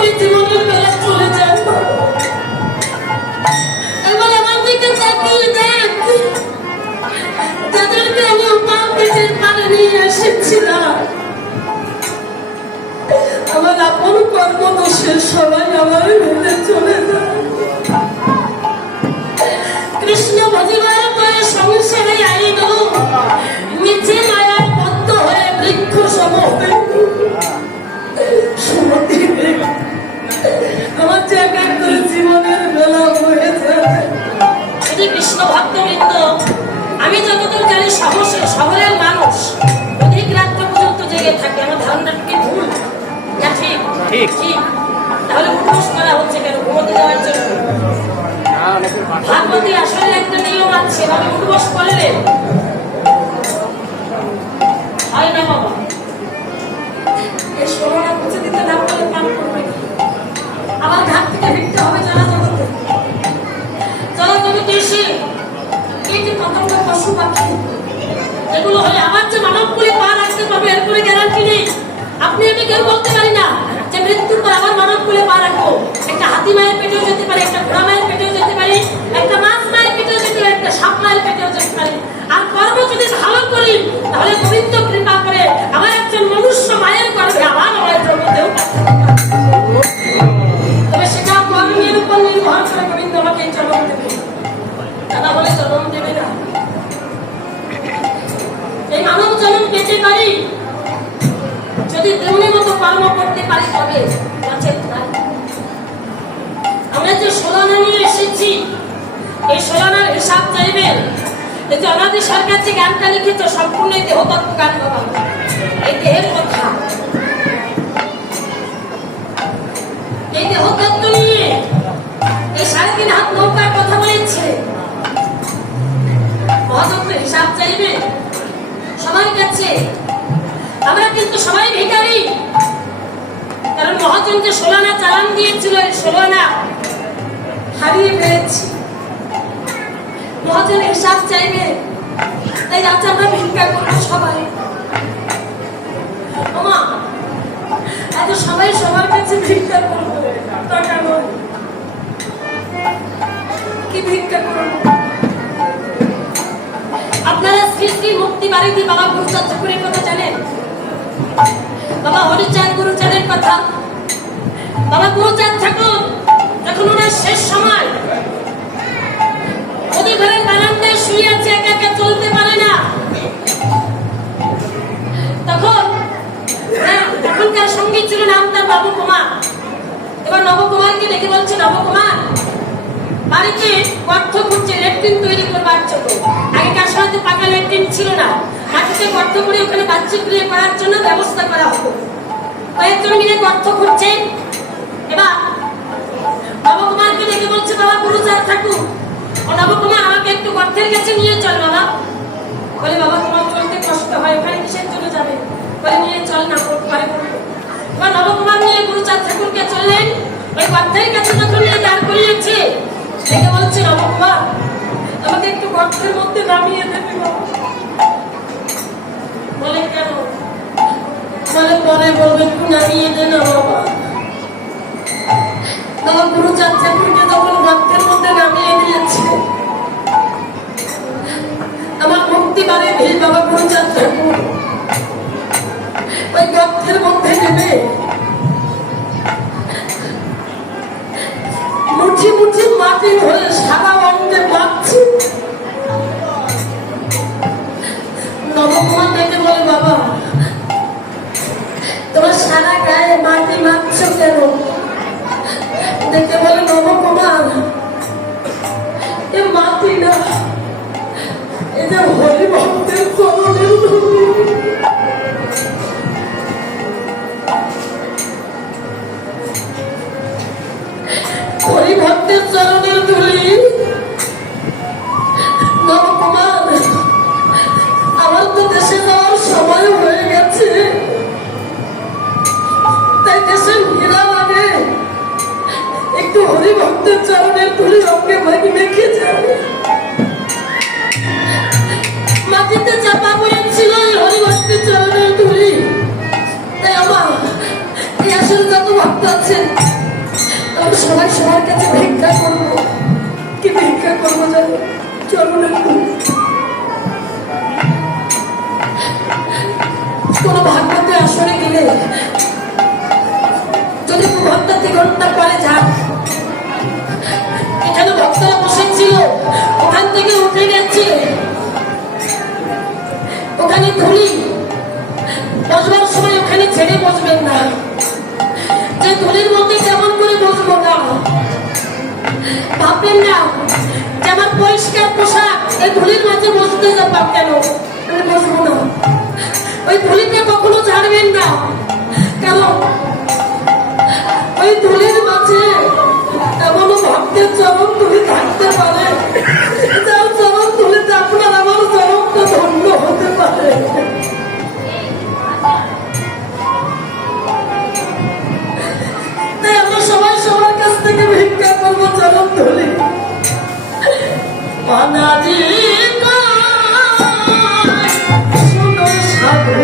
করে জীবনের বেলা চলে যায়। এবার আমার দিকে তাকিয়ে দেখ, যাদেরকে আমি মা পেটের পানে নিয়ে এসেছিলাম, আমার আপন কর্মদোষে সবাই আমার ভেতরে চলে যায়। কৃষ্ণ ভজিবার করে সংসারে আইন নিচে মায়ার বদ্ধ হয়ে বৃক্ষ সম আমার যে এক এক করে জীবনের বেলা হয়ে যায়। এটি কৃষ্ণ ভক্তবৃন্দ, আমি যতদূর জানি শহরের মানুষ অধিক রাত্র পর্যন্ত জেগে থাকে। আমার ধারণাটা কি ভুল না ঠিক? ঠিক। তাহলে উঠবোস করা হচ্ছে কেন? ঘুমোতে যাওয়ার জন্য? ভাগবতী আসলে একটা নিয়ম আছে, আমি উঠবোস করলে হয় না বাবা। এই ষোলোটা বুঝে দিতে না পারলে পান করবে, আবার ঘাট থেকে ফিরতে হবে জলাজগতে। জলাজগতে এসে এই যে পতঙ্গ পশু পাখি এগুলো হয়ে আবার যে মানব করে পা রাখতে পারবে এর করে গ্যারান্টি নেই। আপনি আমি কেউ বলতে পারি না যে মৃত্যুর পর আবার মানব করে পা রাখবো। একটা হাতি মায়ের পেটেও যেতে পারে, একটা ঘোড়া মায়ের পেটেও যেতে পারে, একটা মাছ মায়ের পেটেও যেতে পারে, একটা সাপ মায়ের পেটেও যেতে পারে। আর কর্ম যদি ভালো করি তাহলে গোবিন্দ কৃপা করে আমার একজন মনুষ্য মায়ের গর্ভে আবার আমার জগতেও। তবে সেটা কর্মের উপর নির্ভর করে গোবিন্দ আমাকে জন্ম দেবে, তা না হলে জন্ম দেবে না। এই মানব জন্ম পেতে পারি যদি তেমনি মতো কর্ম করতে পারি, তবে আমরা যে ষোলনা নিয়ে এসেছি এই ষোলনার হিসাব চাইবেন। এই যে অনাদি সরকার যে গানটা লিখিত সম্পূর্ণ এই দেহতত্ত্ব গান বাবা, এই দেহের কথা, এই দেহতত্ত্ব নিয়ে এই 3.5 হাত নৌকার কথা বলেছে। মহাতত্ত্বের হিসাব চাইবে সবার কাছে। আমরা কিন্তু সবাই ভিখারি, কারণ মহাজন যে ষোলনা চালান দিয়েছিল এই ষোলনা হারিয়ে ফেলেছি। মহাজনের হিসাব চাইবে, তাই আজ আমরা ভিক্ষা করবো সবাই। ওমা এত সবাই সবার কাছে ভিক্ষা করবো, টাকা নয় কি ভিক্ষা করবো? আপনারা শ্রী শ্রী মুক্তি বাড়িতে বাবা গুরুচাঁদ ঠাকুরের কথা জানেন? বাবা হরিচাঁদ গুরুচাঁদের কথা। বাবা গুরুচাঁদ ঠাকুর যখন ওনার শেষ সময় ওদের ঘরের বারান্দায় শুয়ে আছে, একা একা চলতে পারে না, তখনকার সঙ্গী ছিল নাম তার নবকুমার। এবার নবকুমারকে ডেকে বলছে, নবকুমার বাড়িতে গর্ত খুঁজছে ল্যাট্রিন তৈরি করবার জন্য। আগেকার সময় তো পাকা ল্যাট্রিন ছিল না, মাটিতে গর্ত করে ওখানে বাচ্চা বিয়ে করার জন্য ব্যবস্থা করা হতো। কয়েকজন মিলে গর্ত খুঁজছে। এবার নবকুমারকে ডেকে বলছে, বাবা গুরুচাঁদ ঠাকুর ও নবকুমার আমাকে একটু গর্তের কাছে নিয়ে চল বাবা। বলে, বাবা তোমার চলতে কষ্ট হয়, ওখানে কিসের জন্য যাবে? বলে, নিয়ে চল না, পরে করবো। এবার নবকুমার নিয়ে গুরুচাঁদ ঠাকুরকে চললেন। ওই গর্তের কাছে যখন নিয়ে দাঁড় করিয়েছে, দেখে বলছে, নবকুমার আমাকে একটু গর্তের মধ্যে নামিয়ে দেবে বাবা। বলে, কেন? বলে, পরে বলবে একটু নামিয়ে দে না বাবা। বাবা গুরুচাঁদ ঠাকুরকে যখন গর্তের মধ্যে নামিয়ে দিয়েছে, আমার মুক্তি বাড়ে ভিড়। বাবা গুরুচাঁদ ঠাকুর ওই গর্তের মধ্যে নেবে মুঠি মুঠি মাটি হয়ে সারা অঙ্গে মারছে। নবকুমার দেখে বলে, বাবা তোমার সারা গায়ে মাটি মারছ কেন? দেখে বলে, নবকুমার এ মাটি না, এ যে হরি ভক্তের চরণের ধুলি। হরি ভক্তের চরণের ধুলি। নবকুমার আমার তো দেশে যাওয়ার সময় হয়ে গেছে, তাই দেশের হীরা লাগে একটু হরি ভক্তের চরণের ধুলি অঙ্গে ভাগি মেখে যাবে। মাটিতে চাপা পড়েছিল হরি ভক্তের চরণের ধুলি। তাই আমার এই আসলে যত ভক্ত আছেন সবাই সবার কাছে ভিক্ষা করবো, কি ভিক্ষা করবো জানো? চলো না, কোনো ভাগবতে আসরে গেলে যদি 2-3 ঘন্টা পরে যান, এখানে ভক্তরা বসেছিল, ওখান থেকে উঠে গেছে, ওখানে ধুলি বসবার সময় ওখানে ছেড়ে বসবেন না, যে ধুলির মধ্যে কেমন করে বসবো না, ভাববেন না যে আমার পরিষ্কার পোশাক এই ধুলির মাঝে বসতে যাবো কেন, আমি বসবো না। ওই ধুলিতে কখনো ছাড়বেন না, কারণ ওই ধুলির মাঝে এমনও ভক্তের চরণ ধুলি থাকতে পারে, যার চরণ ধুলিতে আপনার আমার চরণটা ধন্য হতে পারে। তাই আমরা সবাই সবার কাছ থেকে ভিক্ষা করবো চরণ ধুলি। অনাদি শুনো সাধু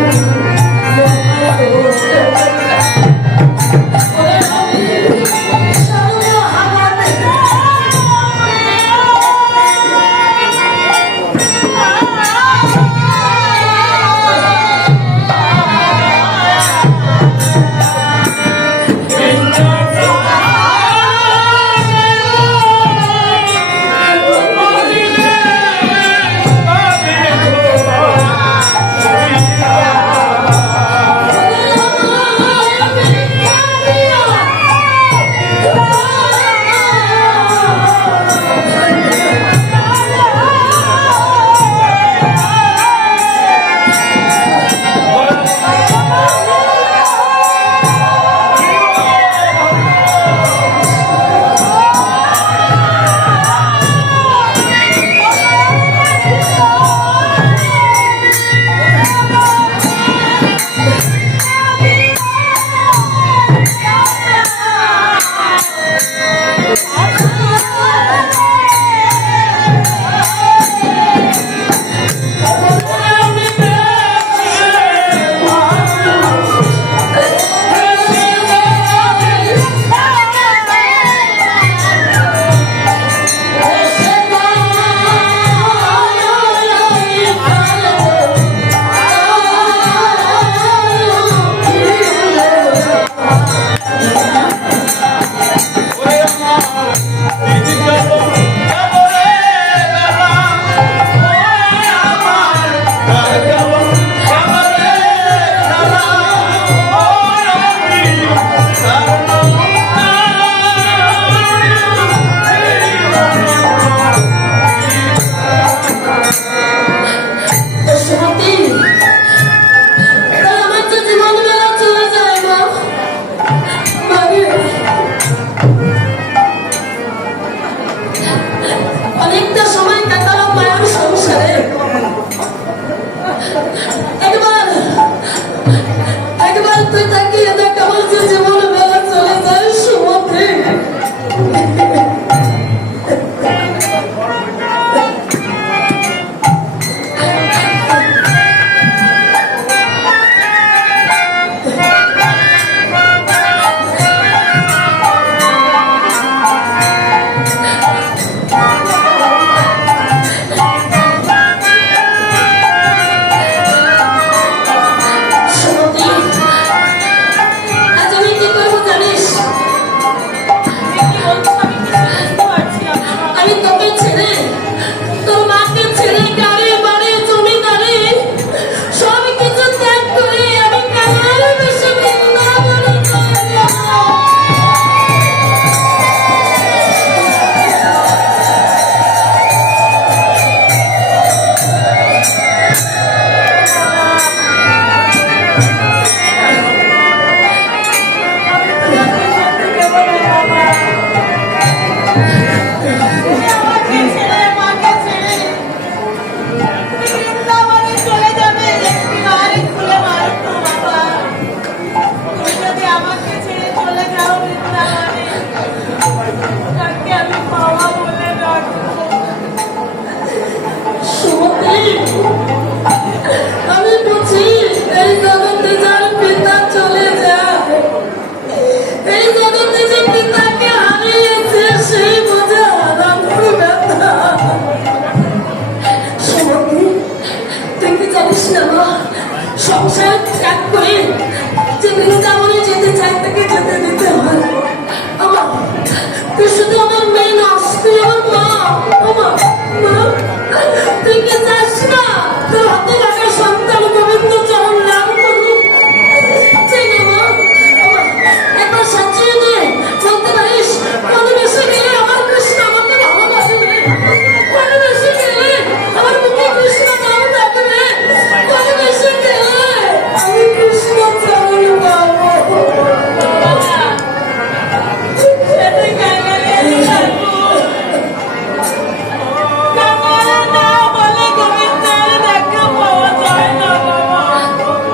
সংসার ত্যাগ করে যে বৃন্দাবনে যেতে চায় তাকে যেতে দিতে হয়। আমার তুই শুধু আমার মেয়ে নস, তুই আমার মা। আমার মা, তুই কি চাস না তোর হাতে রাখা সন্তান গোবিন্দ চরণ লাভ করুক? তাই না মা? আমার একবার সাজিয়ে নিয়ে বলতে পারিস, ভালোবেসে গেলে আমার কৃষ্ণ আমাকে ভালোবাসবে, ভালোবেসে গেলে আমার মুখে কৃষ্ণ নাম থাকবে, ভালোবেসে গেলে আমি কৃষ্ণ চরণ পাবো।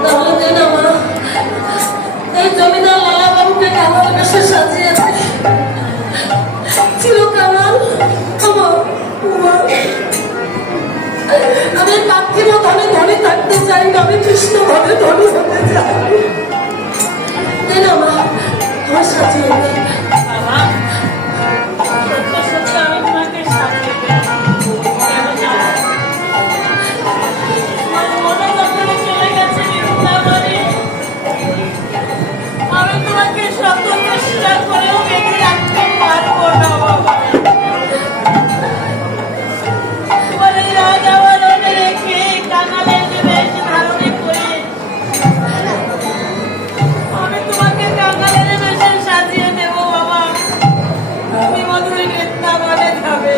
তাহলে দে না মা, এই জমিদার লালা বাবুকে কামাল বেশে সাজিয়েছে চিরকাল আমার মা। আমি পার্থিব ধনে ধনে থাকতে চাই না, আমি কৃষ্ণ ধনে ধনে হতে চাই। দে না মা, আমার সাজিয়ে দে। আমি তোমাকে শত চেষ্টা করেও বেঁধে রাখতে পারবো না বাবা। তোমার এই রাজা বরণে রেখে কাঙালের বেশ ধারণে করে আমি তোমাকে কাঙালের বেশে সাজিয়ে দেবো বাবা। তুমি মধুর বৃন্দাবনে যাবে।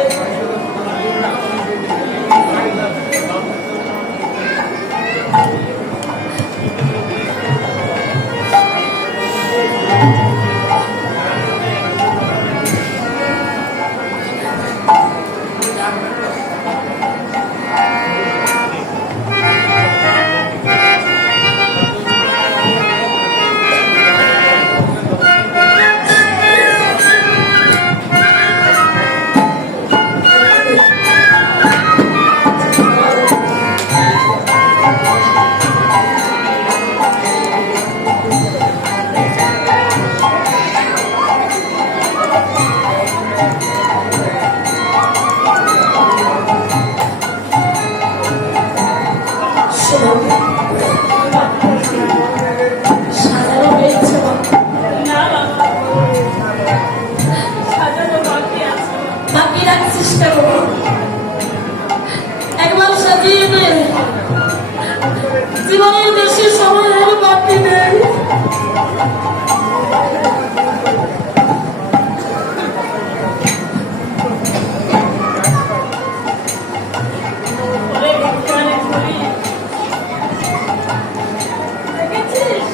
সাজানো হয়েছে মা? না বাবা, সাজানো বাকি আছে। বাকি রাখছিস কেন? একবার সাজিয়ে নে, জীবনের বেশি সময় আর বাকি নেই। ওরে ভিখারি ছুরি, দেখেছিস?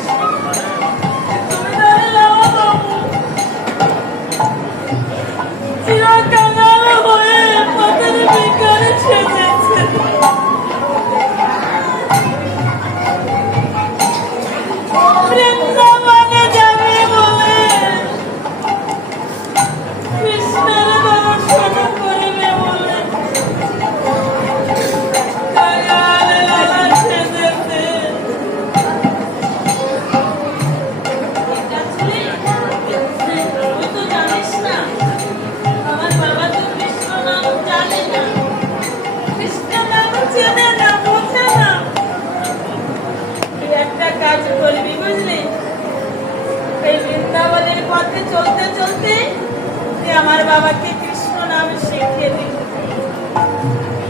তুমি তাহলে লালা বাবু চিরকাঙাল হয়ে পথের ভিখারি সেজেছে। বৃন্দাবনে যাবে বলে কৃষ্ণের দর্শন করিবে বলে কাঙাল লালা সেজেছে। তুই তো জানিস না আমার বাবা তো কৃষ্ণ নাম জানে না, কৃষ্ণ নাম চেনে না, বোঝে না। তুই একটা কাজ করবি বুঝলি, এই বৃন্দাবনের পথে চলতে চলতে তুই আমার বাবাকে কৃষ্ণ নাম শিখিয়ে দিবি।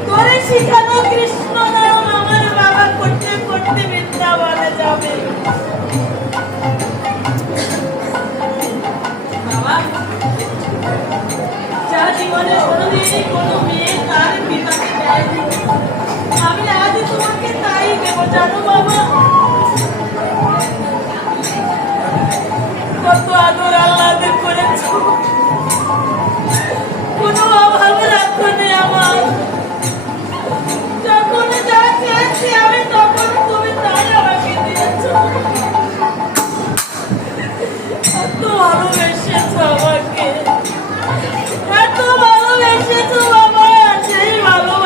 তোরে শিখানো কৃষ্ণ নাম আমার বাবা করতে করতে বৃন্দাবনে যাবে। বাবা, যা জীবনে কোনোদিনই কোনো মেয়ে তার পিতাকে দেয়নি, আমি আজ তোমাকে তাই দেব জানো বাবা। কত আদর আল্লাহ করেছো, কোনো অভাব রাখোনি আমার। যখন যা চেয়েছি আমি তখন তুমি তাই আমাকে দিয়েছো। এত ভালোবেসেছো আমাকে, এত ভালোবেসেছো বাবা, সেই ভালোবাসা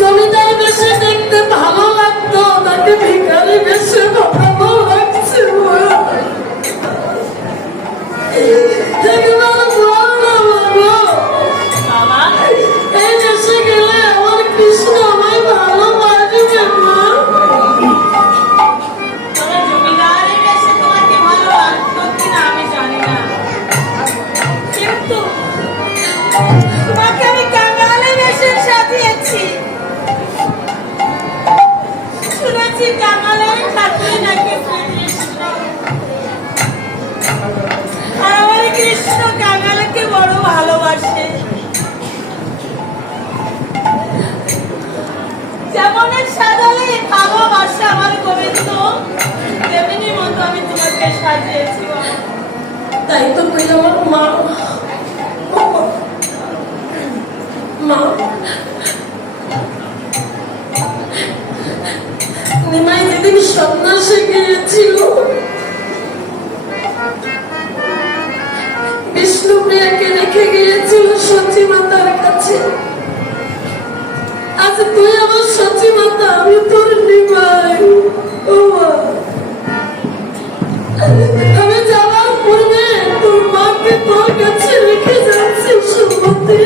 জমিদার বেশে দেখতে ভালো লাগতো, তাকে ভিখারি বেশে ভালো লাগছে। একবার বল না বাবা, বাবা, এই দেশে গেলে আমার কৃষ্ণ আমায় ভালোবাসবে মা। তবে জমিদারের বেশে তোমাকে ভালো লাগতো কিনা আমি জানি না, কিন্তু তোমাকে আমি কাঙালের বেশে সাজিয়েছি। শুনেছি কাঙালের ঠাকুর নাকি শ্রীকৃষ্ণ, আর আমার কৃষ্ণ কাঙালকে বড় ভালোবাসে। যেমনের সাজালে ভালোবাসে আমার গোবিন্দ, তেমনি মতো আমি তোমাকে সাজিয়েছি বাবা। তাই তো কই আমার মা। মা, নিমাই যেদিন সন্ন্যাসে গিয়েছিল, বিষ্ণুপ্রিয়াকে রেখে গিয়েছিল সচী মাতার কাছে। আজ তুই আমার সচী মাতা, আমি তোর নিমাই। ও মা, আমি যাওয়ার পূর্বে তোর মাকে তোর কাছে রেখে যাচ্ছি সুমতি।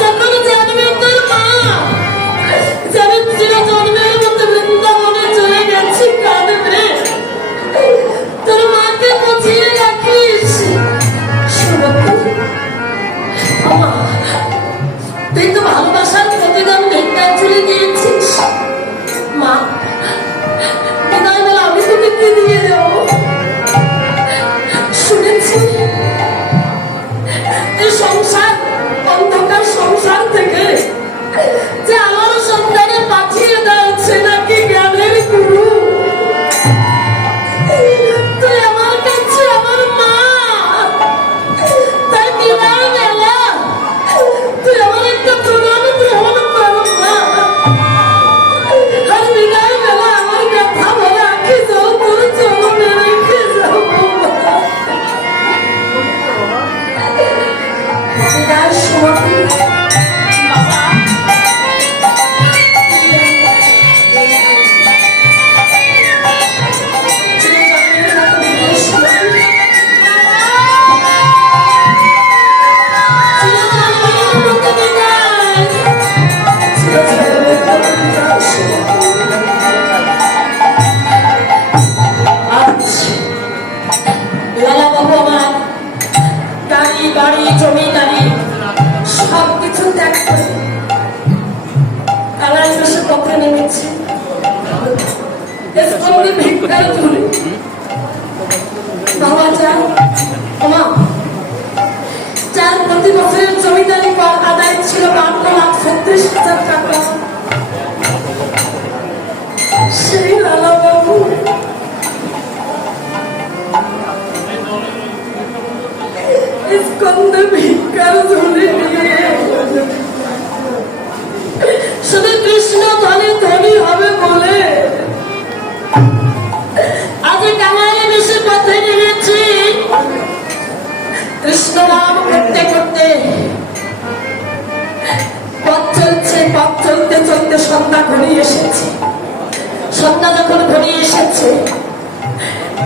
যখন জানবে তোর মা যাবে চিরজন্মের মতো বৃন্দাবনে চলে গেছি, কাঁদবে। তোর মাকে বুঝিয়ে রাখিস সুমতি। মা, তুই তো ভালোবাসার প্রতিদান ভিক্ষায় চলে গিয়েছিস। মা, বিদায় বেলা আমি তোকে কি দিয়ে দেব? শুনেছি এই সংসার, অন্ধকার সংসার থেকে যে আমার সন্তানে পাঠিয়ে দেওয়া নাকি জ্ঞানের গুরু। তুই আমার কাছে আমার মা, তাই বিদায় বেলা তুই আমার একটা প্রণাম গ্রহণ কর মা। আর বিদায় বেলা আমার কথা বলে আঁকি যাও, তোর চরণে রেখে যাও মা। বিদায় সুমতি। বাবা, চিরজন্মের মতো বিদায় সুমতি। চিরজন্মের মতো বিদায়। চিরজন্মের মতো বিদায় সুমতি। আজ লালা বাবু আমার গাড়ি বাড়ি জমিদারি সবকিছু ত্যাগ করে কালাই বসে পথে নেমেছে। স্কন্ধে ভিক্ষার ধরে বাবা যান ওমা, যার প্রতি বছরের জমিদারি কর আদায় ছিল 12,36,000 টাকা, সেই লালা বাবু স্কন্ধে ভিক্ষার ধরে নিয়ে শুধু কৃষ্ণ ধনে ধনী হবে বলে আজ কাঙালি বেশি পথে নেমেছি। কৃষ্ণ নাম করতে করতে পথ চলছে, পথ চলতে চলতে সন্ধ্যা ঘনিয়ে এসেছে। সন্ধ্যা যখন ঘনিয়ে এসেছে,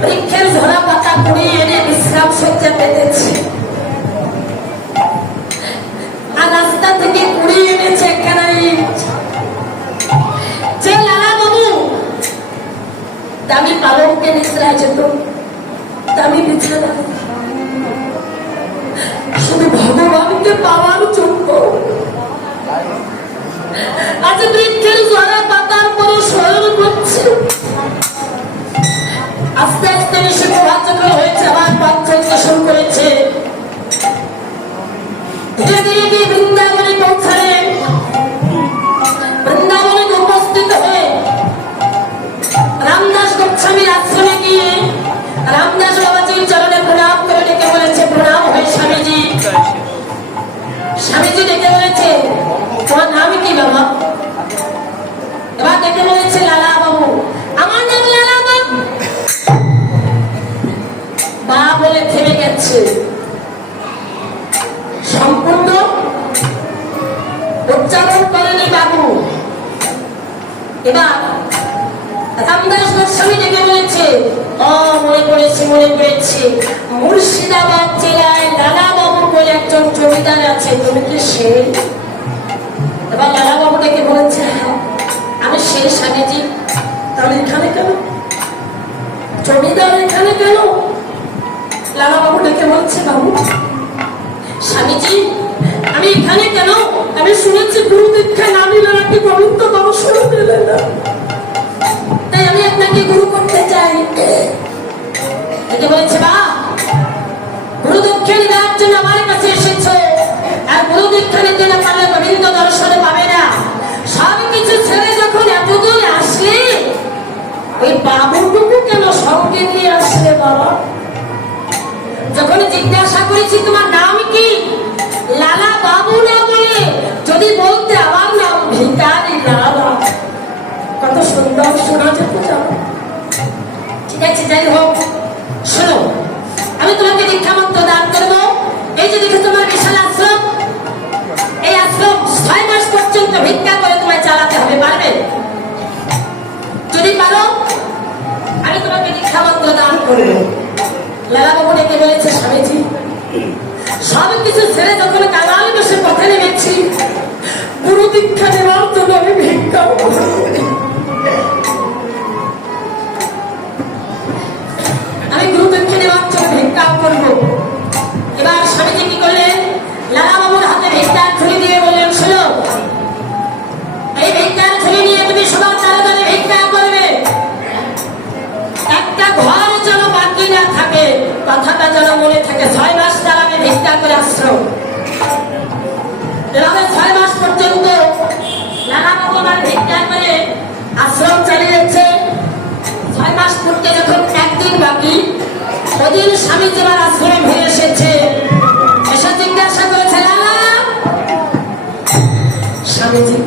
বৃক্ষের ঝরা পাতা কুড়িয়ে এনে বিশ্রাম সজ্জা পেতেছে। আর রাস্তা থেকে কুড়িয়ে এনেছে একখানা ইট। যে লালা বাবু দামি পালঙ্কে নিদ্রায় যেত, দামি বিছানা, শুধু ভগবানকে পাওয়ার জন্য আজ বৃক্ষের ঝরা পাতার পরে শয়ন করছে। আস্তে আস্তে বেশি প্রভাচক্র হয়েছে, আবার পথ চলতে শুরু করেছে। ধীরে ধীরে গিয়ে বৃন্দাবনে পৌঁছালেন। বৃন্দাবনে উপস্থিত হয়ে রামদাস গোস্বামীর আশ্রমে গিয়ে রামদাস বাবাজির চরণে প্রণাম করে ডেকে বলেছে, প্রণাম হয় স্বামীজি। স্বামীজি ডেকে বলেছে, তোমার নাম কি বাবা? এবার ডেকে বলেছে, লালা বাবু। আমার নাম লালা বাবু। বা বলে থেমে গেছে। সম্পূর্ণ উচ্চারণ করেনি বাবু। এবার রামদাস গোস্বামী ডেকে বলেছে, মনে পড়েছে, মুর্শিদাবাদ জেলায় লালা বাবু বলে একজন জমিদার আছে, তুমি কি সে? এবার লালা বাবু ডেকে বলেছে, হ্যাঁ আমি সেই স্বামীজি। তাহলে এখানে কেন? জমিদার এখানে কেন? লালা বাবু ডেকে বলছে, বাবু স্বামীজি আমি এখানে কেন? আমি শুনেছি গুরু দীক্ষা না নিলে নাকি গোবিন্দ দর্শন পেলে না, তাই আমি আপনাকে গুরু করতে চাই। একে বলেছে, বা গুরু দীক্ষা নেওয়ার জন্য আমার কাছে এসেছো, আর গুরু দীক্ষা নিতে না পারলে গোবিন্দ দর্শনে পাবে না। সব কিছু ছেড়ে যখন এতদূর আসলে ওই বাবুটুকু কেন সঙ্গে নিয়ে আসলে বাবা? যখন জিজ্ঞাসা করেছি তোমার নাম কি, লালা বাবু না বলে যদি বলতে আমার নাম ভিখারি লালা, কত সুন্দর শোনা যেত। ঠিক আছে, যাই হোক, শোনো আমি তোমাকে দীক্ষা মন্ত্র দান করবো। এই যে দেখে তোমার বিশাল আশ্রম, এই আশ্রম 6 মাস পর্যন্ত ভিক্ষা করে তোমায় চালাতে হবে, পারবে? যদি পারো আমি তোমাকে দীক্ষা মন্ত্র দান করবো। লালা বাবু ডেকে বলেছে, স্বামীজি সব কিছু ছেড়ে যখন কাঙাল বেশে পথে নেমেছি, গুরু দীক্ষা নেওয়ার জন্য আমি ভিক্ষা গুরু দীক্ষা নেওয়ার জন্য ভিক্ষা করবো। এবার স্বামীজি কি করলেন, লালা বাবুর হাতে ভিক্ষার ঝুলি দিয়ে বললেন, শোনো এই ভিক্ষার ঝুলি নিয়ে তুমি সবার চারধারে ভিক্ষা করবে, একটা ঘর যেন বাকি না থাকে, কথাটা যেন মনে থাকে। 6 মাস চালাবে ভিক্ষা করে আশ্রম। এভাবে 6 মাস পর্যন্ত লালা বাবু আমার ভিক্ষা করে আশ্রম চালিয়েছে। 6 মাস পূর্তে যখন একদিন বাকি, ওদিন স্বামীজি আমার আশ্রমে ফিরে এসেছে। এসে জিজ্ঞাসা করেছে, লালা স্বামীজি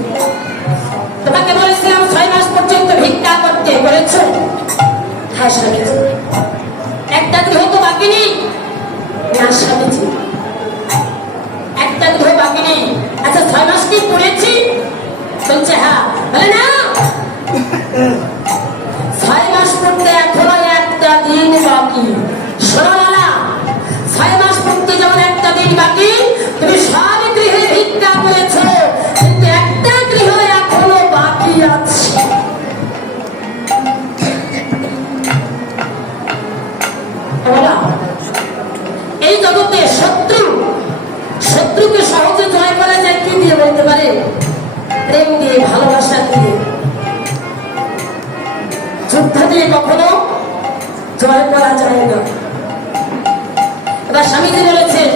তোমাকে বলেছিলাম 6 মাস পর্যন্ত ভিক্ষা করতে, বলেছো? হ্যাঁ স্বামীজি। একটা গৃহ তো বাকি নেই? না স্বামীজি, একটা গৃহ বাকি নেই। আচ্ছা 6 মাস কি পড়েছি? বলছে হ্যাঁ। বলে না, 6 মাস পড়তে এখনো একটা দিন বাকি। শোনো লালা, 6 মাস পড়তে যেমন একটা দিন বাকি, তুমি সব গৃহে ভিক্ষা করেছো, কিন্তু একটা গৃহ এখনো বাকি আছে। এই জগতে শত্রুকে সহজে জয় করা যায় কি দিয়ে বলতে পারে? প্রেম দিয়ে, ভালোবাসা দিয়ে। যুদ্ধ দিয়ে কখনো জয় করা যায় না। এবার স্বামীজি বলেছেন,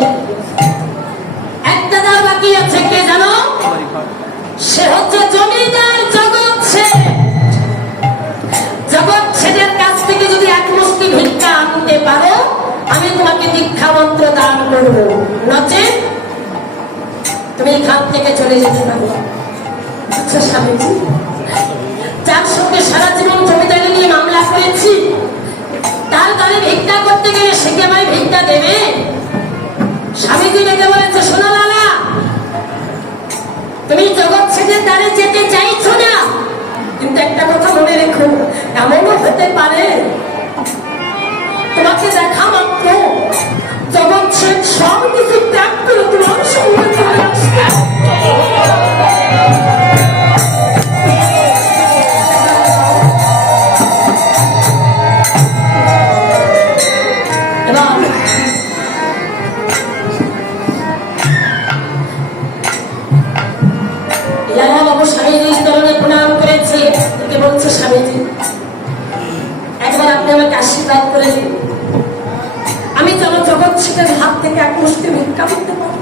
একটা দ্বার বাকি আছে, কে জানো? সে হচ্ছে জমিদার জগৎ ছেদ। জগৎ ছেদের কাছ থেকে যদি এক মুষ্টি ভিক্ষা আনতে পারো, আমি তোমাকে দীক্ষা মন্ত্র দান করবো, নচেত তুমি এখান থেকে চলে যেতে পারো। আচ্ছা স্বামীজি, যার সঙ্গে সারা জীবন জমিদারি নিয়ে মামলা করেছি, তার দ্বারে ভিক্ষা করতে গেলে সে কি আমায় ভিক্ষা দেবে? স্বামীজি ডেকে বলেছে, শোনো লালা, তুমি জগৎ ছেদের দ্বারে যেতে চাইছো না, কিন্তু একটা কথা মনে রেখো, এমনও হতে পারে তোমাকে দেখা মাত্র জগৎ ছেদ সব কিছু ত্যাগ করে তোমার সঙ্গে চলে আসবে। লালা বাবু স্বামীজির চরণে প্রণাম করেছে, বলছে, স্বামীজি একবার আপনি আমাকে আশীর্বাদ করে দিন, আমি যেন জগৎ ছেদের হাত থেকে এক মুষ্টি ভিক্ষা করতে পারি।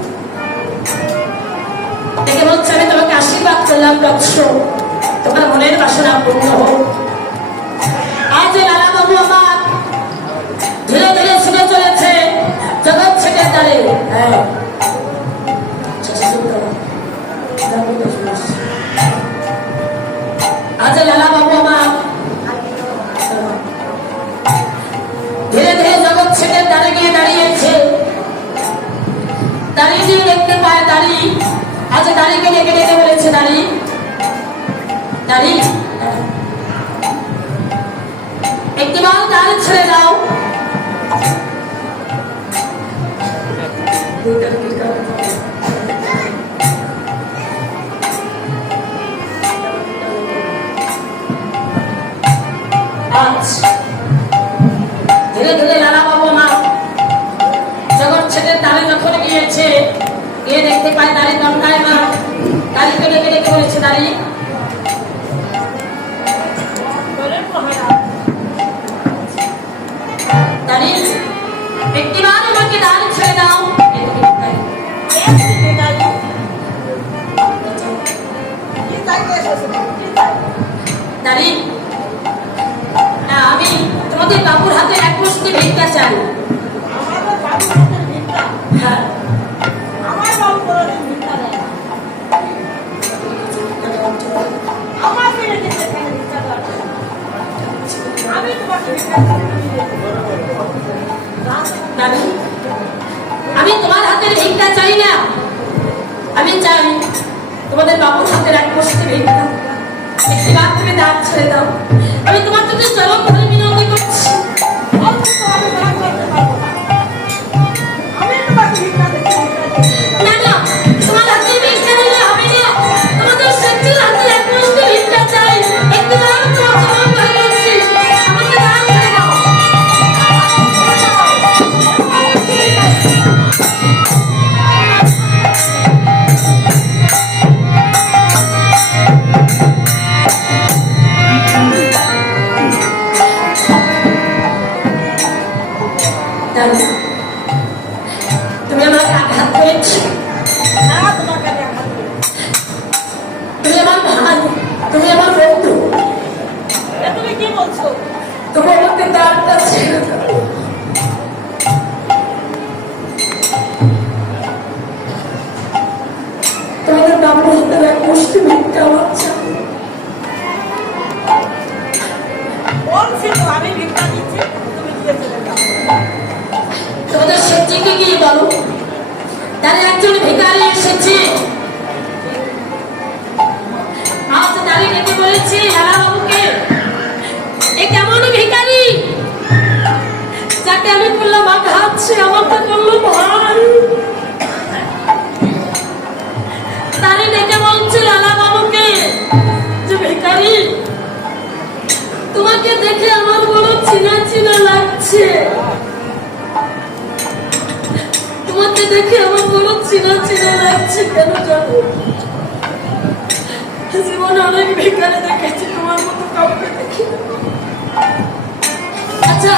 দেখে বলছে, আমি তোমাকে আশীর্বাদ করলাম বৎস, তোমার মনের বাসনা পূর্ণ হোক। আজ লালা বাবু আমার ধীরে ধীরে ছুটে চলেছে জগৎ ছেদের দ্বারে। আজ লালা বাবু আমার ধীরে ধীরে জগৎ ছেদের দ্বারে গিয়ে দাঁড়িয়েছে। দাঁড়িয়ে দেখতে পায় দাঁড়ি, আজ দাঁড়িয়ে ডেকে ডেকে বলে ছেড়ে দাও। আজ ধীরে ধীরে লালা বাবু মা জগৎ ছেড়ে দাঁড়ি যখন গিয়েছে, গিয়ে দেখতে পায় দাঁড়ি দণ্ডায় মা দাঁড়িকে ডেকে ডেকে বলেছে, দাঁড়ি দাঁড়ি একটিবার আমাকে দাঁড়ি ছেড়ে দাও। দাঁড়ি আমি তোমাদের বাবুর হাতে এক মুষ্টি ভিক্ষা চাই। হ্যাঁ আমার বাবু কোনোদিন ভিক্ষা দেয় না। আমার মেয়ে যেতে এখানে ভিক্ষা দেওয়ার জন্য। আমি তোমাকে ভিক্ষা দেব। দাঁড়ি আমি তোমার হাতের ভিক্ষা চাই না, আমি চাই তোমাদের বাবুর হাতের এক মুষ্টি ভিক্ষা। একটিবার তুমি দাঁত ছেড়ে দাও, আমি তোমার যদি চরম ধরে বিনতি করছি। আমি না করতে পারবো না। আমি তোমাকে ভিক্ষা দিতে না না, তোমার হাতে ভিক্ষা দিলে হবে না, তোমাদের সত্যির হাতে এক মুষ্টি ভিক্ষা চাই। একটিবার তোমার চরম ধরে বলছি, আমাকে দাঁত ছেড়ে দাও। দাঁড়ি, তুমি আমাকে আঘাত করেছো, না তোমাকে আমি আঘাত করি। তুমি আমার ভাই, তুমি আমার বন্ধু, এ তুমি কি বলছো? তুমি আমাকে দাঁড়টা ছেড়ে দাও। তোমাদের বাবুর হাতের এক মুষ্টি ভিক্ষা আমার চাই। বলছি তো আমি ভিক্ষা দিচ্ছি, তুমি দিয়ে চলে যাও। তোমাদের সত্যিকে গিয়ে বলো, তাহলে একজন ভিখারি এসেছে। আজ দাঁড়িয়ে ডেকে বলেছি লালা বাবুকে, এ কেমন ভিখারি যাকে আমি বললাম আঘাত, সে আমাকে বললো ভাই। দাঁড়িয়ে ডেকে বলছি লালা বাবুকে যে ভিখারি, তোমাকে দেখে আমার বড় চিনা চিনা লাগছে, তোমাকে দেখে আমার বড় চিনা চিনা লাগছে। কেন জানো, জীবনে অনেক ভিখারি দেখেছি, তোমার মতো কাউকে দেখি। আচ্ছা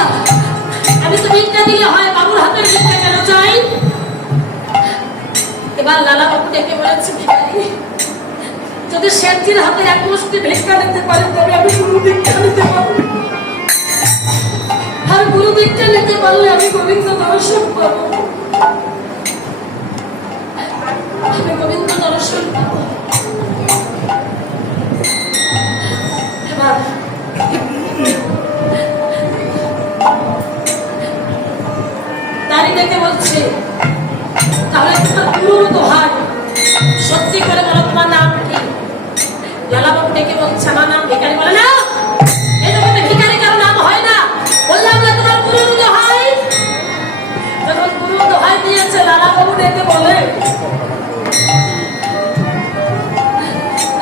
আমি তো ভিক্ষা দিলে হয়, বাবুর হাতের ভিক্ষা কেন চাই? এবার লালা বাবু ডেকে বলেছে, ভিখারি যদি শেঠজির হাতে এক মুষ্টি ভিক্ষা নিতে পারে তবে আমি গুরু দীক্ষা নিতে পারবো, আর গুরু দীক্ষা নিতে পারলে আমি গোবিন্দ দর্শন পাবো, আমি গোবিন্দ দর্শন পাবো। এবার দাঁড়িয়ে ডেকে বলছে, তাহলে তোমার গুরুর দোহাই, সত্যি করে বলো তোমার নাম কি? লালা বাবু ডেকে বলছে, আমার নাম ভিখারি। বলে না, এই জগতে ভিখারি কারো নাম হয় না। বললাম না তোমার গুরুর দোহাই। যখন গুরুর দোহাই দিয়েছে, লালা বাবু ডেকে বলে,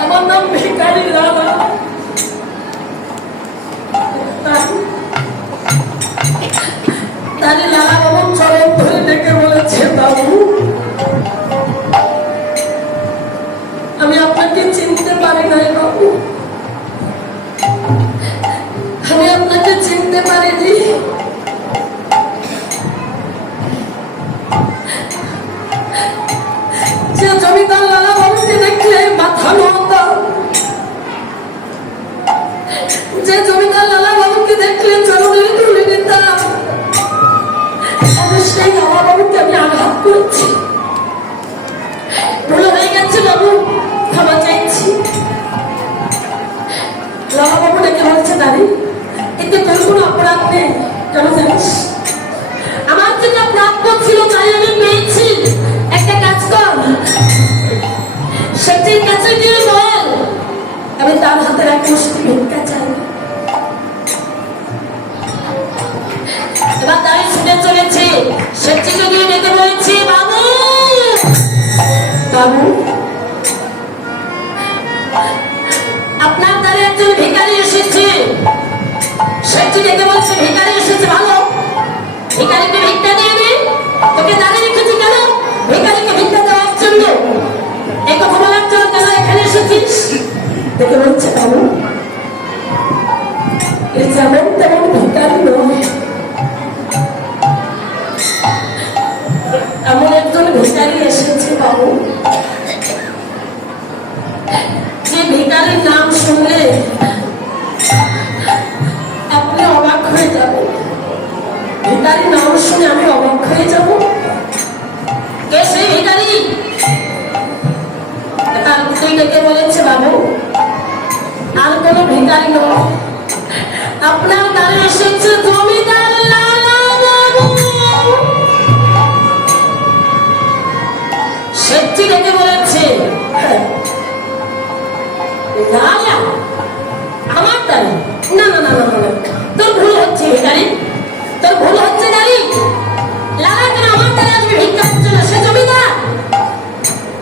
আমার নাম ভিখারি লালা। তাহলে লালা বাবু চরম ধরে ডেকে বলেছে, বাবু আমি আপনাকে চিনতে পারি নাই বাবু, আমি আপনাকে চিনতে পারিনি। যে জমিদার লালা বাবুকে দেখলে মাথা নোয়াতাম, যে জমিদার লালা বাবুকে দেখলে চরণের ধুলে নিতাম, সেই লালা বাবুকে আমি আঘাত করছি। ভুল হয়ে গেছে বাবু, ক্ষমা চাইছি। লালা বাবু ডেকে বলছে, দাঁড়ি এতে তোর কোনো অপরাধ নেই, কেন জানিস? আমার যেটা প্রাপ্য ছিল তাই আমি পেয়েছি। একটা কাজ কর, সেটির কাছে গিয়ে বল আমি তার হাতের এক মুষ্টি ভিক্ষা চাই। শেঠজিকে গিয়ে ডেকে বলেছি, বাবু বাবু, আপনার দ্বারে একজন ভিখারি এসেছে। শেঠজি ডেকে বলছে, ভিখারি এসেছে ভালো, ভিখারিকে ভিক্ষা দিয়ে দিন। তোকে দাঁড়িয়ে রেখেছি কেন? ভিখারিকে ভিক্ষা দেওয়ার জন্য। এই কথা বলার জন্য কেন এখানে এসেছিস? ডেকে বলছে, বাবু এ যেমন তেমন ভিখারি নয়, এমন একজন ভিখারি এসেছে বাবু, যে ভিখারির নাম শুনলে আপনি অবাক হয়ে যাবেন। ভিখারির নাম শুনে আমি অবাক হয়ে যাব। কে সেই ভিখারি? তার তুই ডেকে বলেছে, বাবু আর কোনো ভিখারি নয়, আপনার দ্বারে এসেছে জমিদার লালা বাবু। শেঠজি ডেকে বলেছে, লালা আমার দ্বারে? না না না না, তোর ভুল হচ্ছে ভিখারি, তোর ভুল হচ্ছে দাঁড়ি। লালা কেন আমার দ্বারে আসবে ভিক্ষা করছে না? সে জমিদার,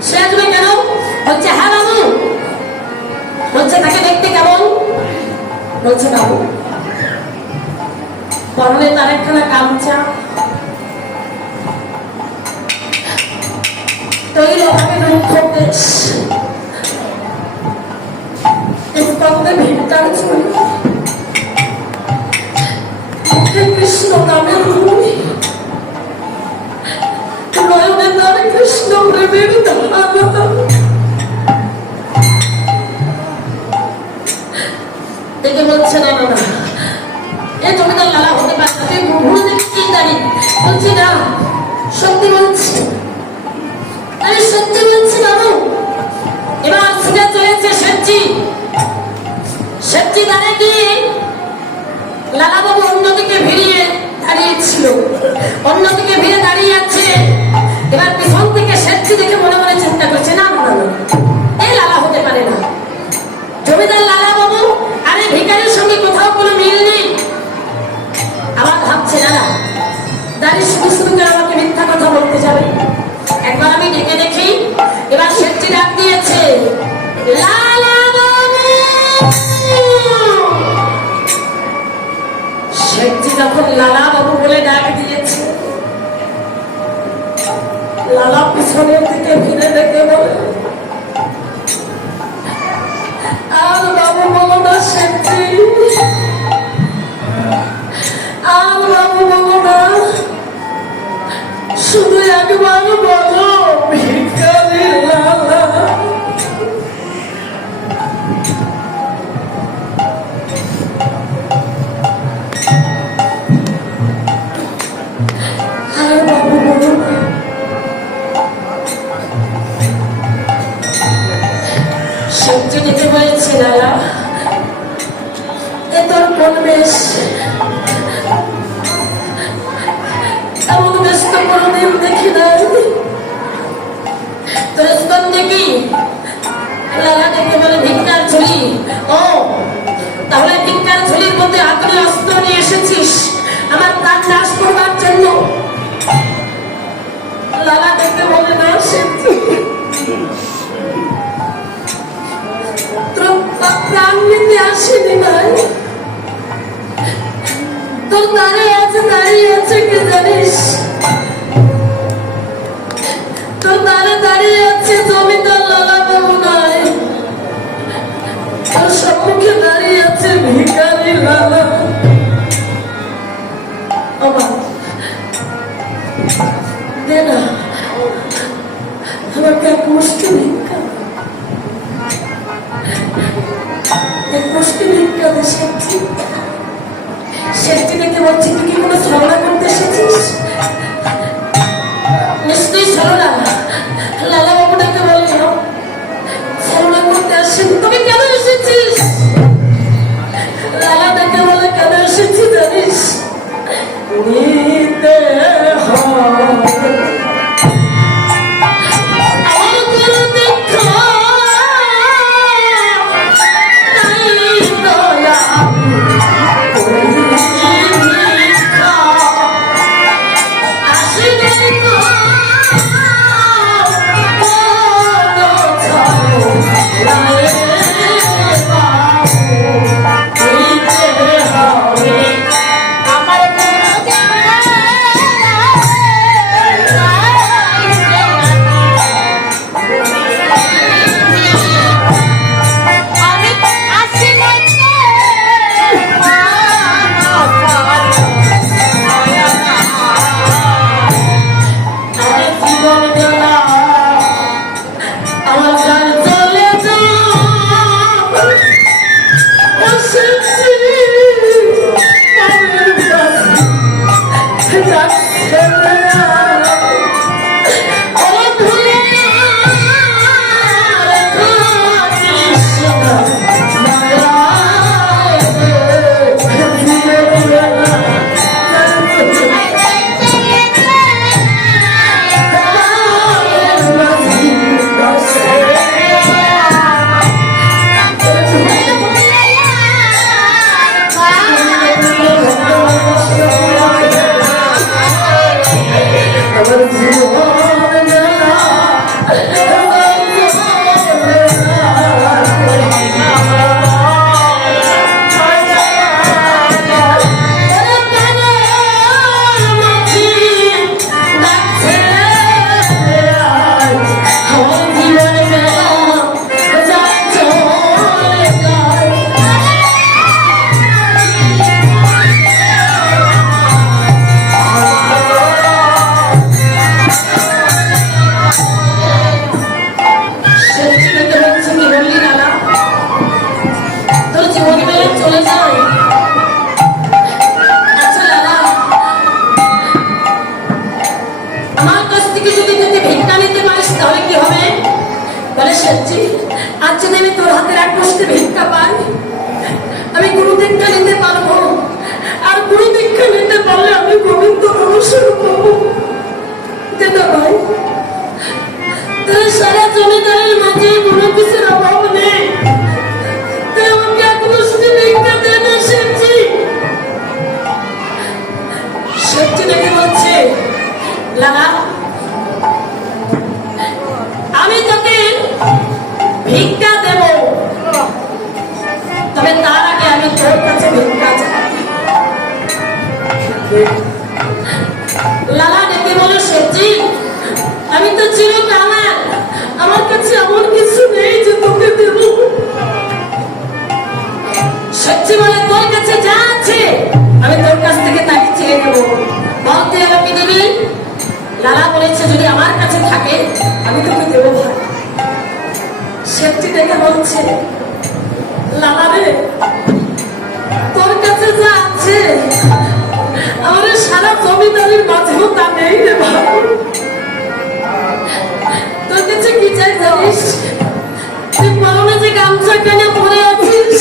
সে আসবে কেন? বলছে, হ্যাঁ বাবু। বলছে, তাকে দেখতে কেমন? বলছে, বাবু পরনে তার একখানা গামছা, তৈরি হবে রুক্ষ দেশ, স্কন্ধে ভিক্ষার ঝুলি, মুখে কৃষ্ণ নামের ভূমি, নয়নে তার কৃষ্ণ প্রেমের ধারা। দেখে বলছে, না না না, এ জমিদার লালা হতে পারে না, তুই ভুল দেখেছিস দাঁড়িয়ে। বলছি, না সত্যি বলছি, আমি সত্যি বলছি বাবু। এবার ছুটে চলেছে শেঠজি। শেঠজি দাঁড়িয়ে গিয়ে লালা বাবু অন্যদিকে ভিড়িয়ে দাঁড়িয়েছিল, অন্যদিকে ভিড়ে দাঁড়িয়ে আছে। এবার পিছন থেকে শেঠজি দেখে মনে মনে চিন্তা করছে, না না না, এই লালা হতে পারে না, জমিদার লালা বাবু আরে ভিখারির সঙ্গে কোথাও কোনো মিল নেই। আবার ভাবছে, না দাঁড়িয়ে শুধু শুধু কেন আমাকে মিথ্যা কথা বলতে যাবে। একবার আমি ডেকে দেখি। এবার শেঠজি ডাক দিয়েছে, লালা বাবু। শেঠজি যখন লালা বাবু বলে ডাক দিয়েছে, লালা পিছনের দিকে ফিরে দেখে বলে, আর বাবু বলো না শেঠজি, আর বাবু বলো না, শুধু একবার বলো ভিখারি লালা। আর বাবু বলো না। শেঠজি ডেকে বলেছে, লালা এ তোর কোন বেশ? এমন বেশ তো কোনোদিন দেখি নাই, তোর স্কন্ধে কি? লালা ডেকে বলে, ভিক্ষার ঝুলি। ও তাহলে ভিক্ষার ঝুলির মধ্যে আগুনে অস্ত্র নিয়ে এসেছিস আমার প্রাণ নাশ করবার জন্য? লালা ডেকে বলে, না শেঠজি, প্রাণ নিতে আসেনি নাই, তোর দাঁড়িয়ে আছে কি জানিস? তোর দাঁড়িয়ে আছে জমিদার লালা বাবু নয়, তোর সম্মুখে দাঁড়িয়ে আছে ভিখারি লালা। দে না আমাকে এক মুষ্টি ভিক্ষা, এক মুষ্টি ভিক্ষা দে শেঠজি। শেঠজি দেখে বলছি, তুই কি কোনো ছলনা করতে এসেছিস? নিশ্চয়ই ছলনা। লালা বাবুটাকে বলে, ছলনা করতে আসেনি, তুমি কেন এসেছিস? লালা তাকে বলে, কেন এসেছি জানিস? নিতে হয় আসলে আর যদি আমি তোর হাতের এক মুষ্টি ভিক্ষা পাই, আমি গুরু দীক্ষা নিতে পারবো। আর গুরু দীক্ষা নিতে পারলে আমি গোবিন্দ নমস্কার পাবো। দাদা ভাই, তোর সারা জমিদারের মাঝে কোনো কিছুর অভাব নেই, তুই আমাকে এক মুষ্টি ভিক্ষা দে না শেঠজি। শেঠজি দেখে বলছে, লালা, আমি তোকে ভিক্ষা দেব, তবে তার আগে আমি তোর কাছে ভিক্ষা চাই। লালা ডেকে বলো, শেঠজি, আমি তো চিরকাল, আমার কাছে এমন কিছু নেই যে তোকে দেব। শেঠজি বলে, তোর কাছে যা আছে আমি তোর কাছ থেকে তাকে চেয়ে নেব, বল তুই আমাকে দিবি? লালা বলেছে, যদি আমার কাছে থাকে আমি তোকে দেবো ভাই। শেঠজি দেখে বলছে, লালা রে, তোর কাছে যা আছে আমাদের সারা জমিদারির মাঝেও তা নেই রে ভাই। তোর কাছে কি চাই জানিস? তুই পরনে যে গামছা কেনে পরে আছিস,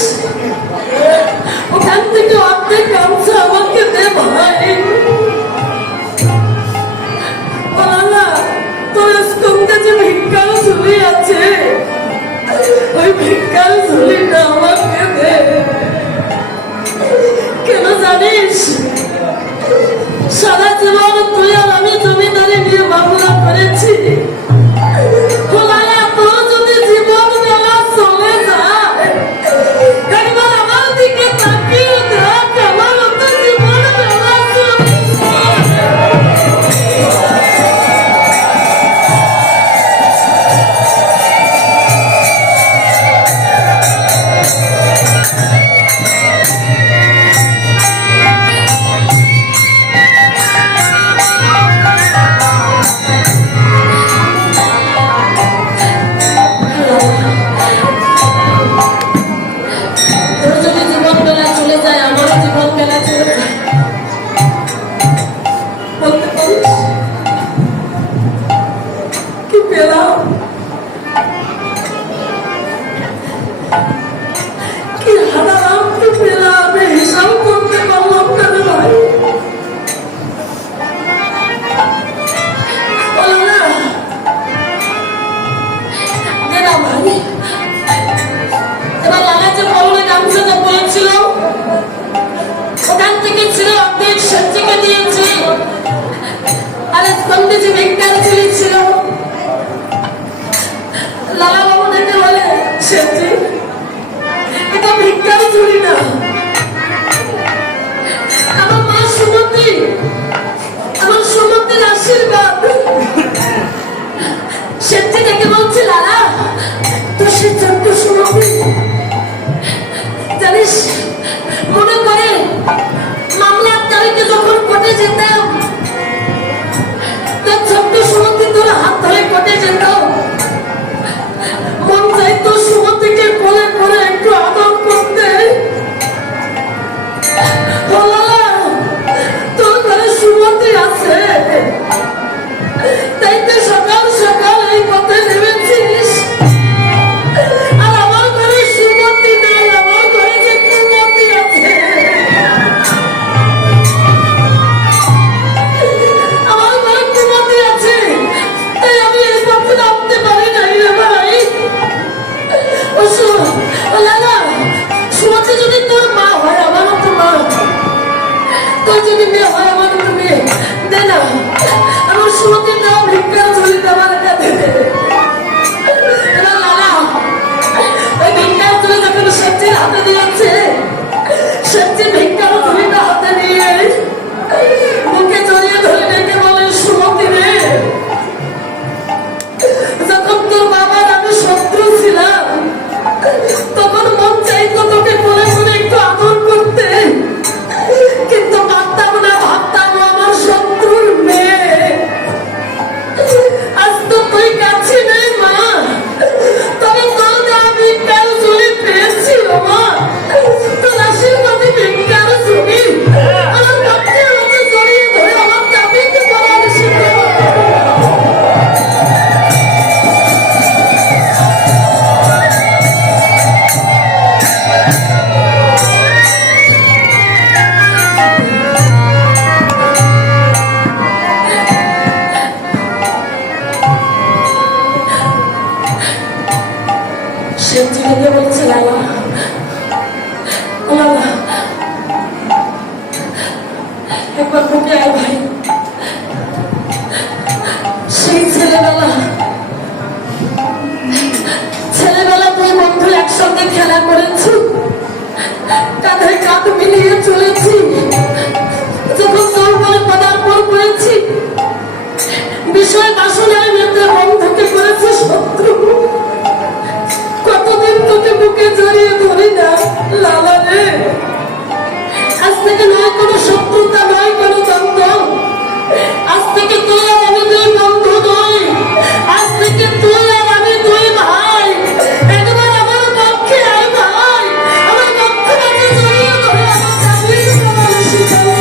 ওখান থেকে অর্ধেক গামছা আমাকে দে ভাই। লালা, তোর স্কন্ধে যে ভিক্ষার ঝুলি আছে, ওই ভিক্ষার ঝুলিটা আমাকে দে। কেন জানিস? সারা জীবন তুই আর আমি জমিদারি নিয়ে মামলা করেছি। লালা, তোর যদি জীবন বেলা চলে যায়, একবার আমার দিকে তাকিয়ে দেখ, আমার তো জীবন বেলা চলে জানিস, মনে করে মামলার তারিখে যখন কোর্টে যেতাম, তোর ছোট্ট সুমতি তোর হাত ধরে কোর্টে যেত, মন চাইতো সুমতিকে কোলে করে একটু আদর করতে। তোর ঘরে সুমতি আছে, তাই তো সকাল সকাল এই পথে নেমেছিস। আর আমার ঘরে সুমতি নেই, আমার ঘরে যে কুমতি আছে। শেঠজি ডেকে বলছে লালা, লালা একবার বুকে আয় ভাই। সেই ছেলেবেলা তুই বন্ধু একসঙ্গে খেলা করেছি, কাঁধে কাঁধ মিলিয়ে চলেছি, যখন তোর বলে পদার্পণ করেছি বিষয় বাসনায় মেতে বন্ধুকে করেছে শত্রু। কতদিন তোকে বুকে জড়িয়ে ধরি না লালা রে। আজ থেকে নয় কোনো শত্রুতা, নয় কোনো দ্বন্দ্ব। আজ থেকে তুই আর আমি দুই বন্ধু নই, আজ থেকে তুই আর আমি দুই ভাই। একবার আমার পক্ষে আয় ভাই, আমার পক্ষে মাঝে জড়িয়ে ধরে আমার চাকরির প্রমাণ শিখাও।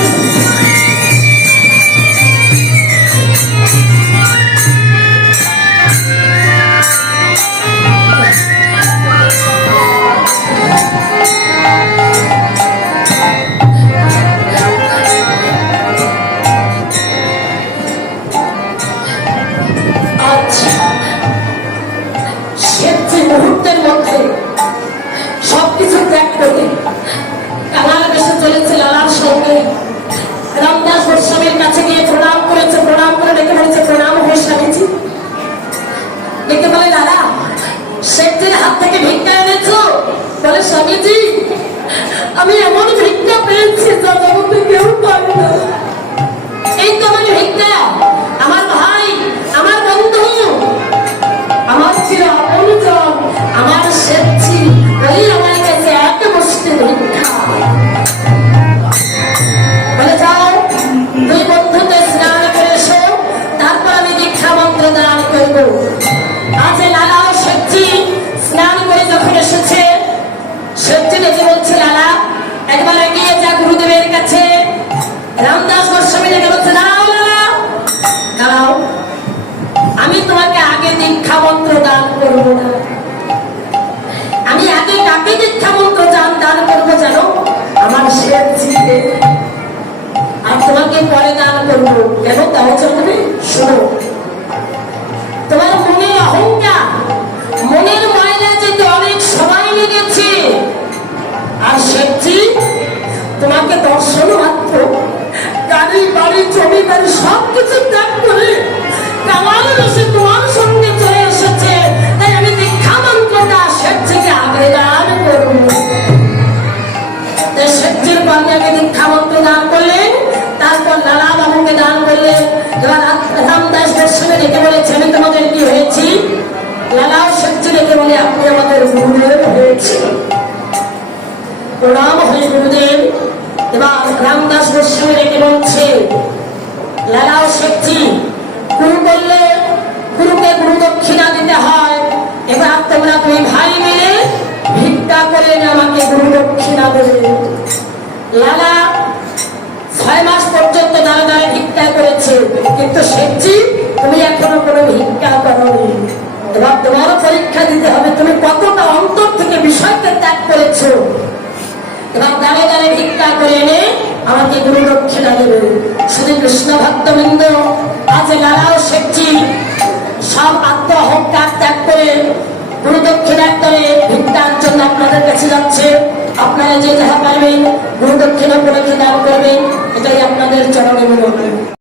মুহূর্তের মধ্যে সবকিছু ত্যাগ করে কানাল বেশে চলেছে লালার সঙ্গে। রামদাস গোস্বামীর কাছে গিয়ে প্রণাম করেছে, প্রণাম করে ডেকে বলেছে, প্রণাম হয় স্বামীজি। ডেকে বলে, লালা শেঠজির হাত থেকে ভিক্ষা এনেছো? বলে, স্বামীজি আমি এমন ভিক্ষা পেয়েছি যা জগতে কেউ পায় না। এই তো আমার ভিক্ষা, আমার ভাই, আমার বন্ধু, আমার ছিল আপনজন, আমার শেঠজি, ওই আমার কাছে এক মুষ্টি ভিক্ষা। বলে, যাও দুই বন্ধুতে স্নান করে এসো, তারপর আমি দীক্ষা মন্ত্র দান করবো। আজ লালা ও শেঠজি স্নান করে যখন এসেছে, শেঠজি ডেকে বলছে, লালা একবার এগিয়ে যা গুরুদেবের কাছে। রামদাস গোস্বামী ডেকে বলছে, দাঁড়াও লালা, দাঁড়াও, আমি তোমাকে আগে দীক্ষা মন্ত্র দান করবো না। আমি আগে কাকে দীক্ষা মন্ত্র দান করবো জানো? আমার শেঠজিকে। আর তোমাকে পরে দান করবো। কেন তাও চলবে? শোনো, তোমার মনের অহংকার, মনের ময়লা যেতে অনেক সময় লেগেছে। আর শেঠজি তোমাকে দর্শন মাত্র গাড়ি বাড়ি জমি বাড়ি সবকিছু ত্যাগ করে কামাল বেশে তোমার সঙ্গে চলে এসেছে। তাই আমি দীক্ষা মন্ত্রটা শেঠজিকে আগে দান করবো। শেঠজির কন্যাকে দীক্ষা মন্ত্র দান করলেন, তারপর লালা বাবুকে দান করলেন। এবার রামদাস গোস্বামী ডেকে বলেছে, আমি তোমাদের কি হয়েছি? লালাও শেঠজি ডেকে বলে, আপনি আমাদের গুরুদেব হয়েছে। প্রণাম হয়ে গুরুদেব। এবার রামদাস গোস্বামী ডেকে বলছে, লালাও শেঠজি, গুরু করলে গুরুকে গুরু দক্ষিণা দিতে হয়। এবার তোমরা দুই ভাই মিলে ভিক্ষা করে আমাকে গুরু দক্ষিণা দেবে। লালা 6 মাস পর্যন্ত দাঁড়া দাঁড়ায় ভিক্ষা করেছে, কিন্তু শেঠজি তুমি এখনো কোনো ভিক্ষা করোনি। এবার তোমারও পরীক্ষা দিতে হবে, তুমি কতটা অন্তর থেকে বিষয়কে ত্যাগ করেছো। এবার দাঁড়িয়ে দাঁড়িয়ে ভিক্ষা করে এনে আমাকে গুরু দক্ষিণা দেবে। শুধু কৃষ্ণ ভক্তবৃন্দ, আজ লালা ও শেঠজি সব আত্ম অহংকার ত্যাগ করে গুরু দক্ষিণা করে ভিক্ষার জন্য আপনাদের কাছে যাচ্ছে। আপনারা যে যাহা পারবেন গুরু দক্ষিণা উপলক্ষে দান করবেন, এটাই আপনাদের চরণে বিনম্র।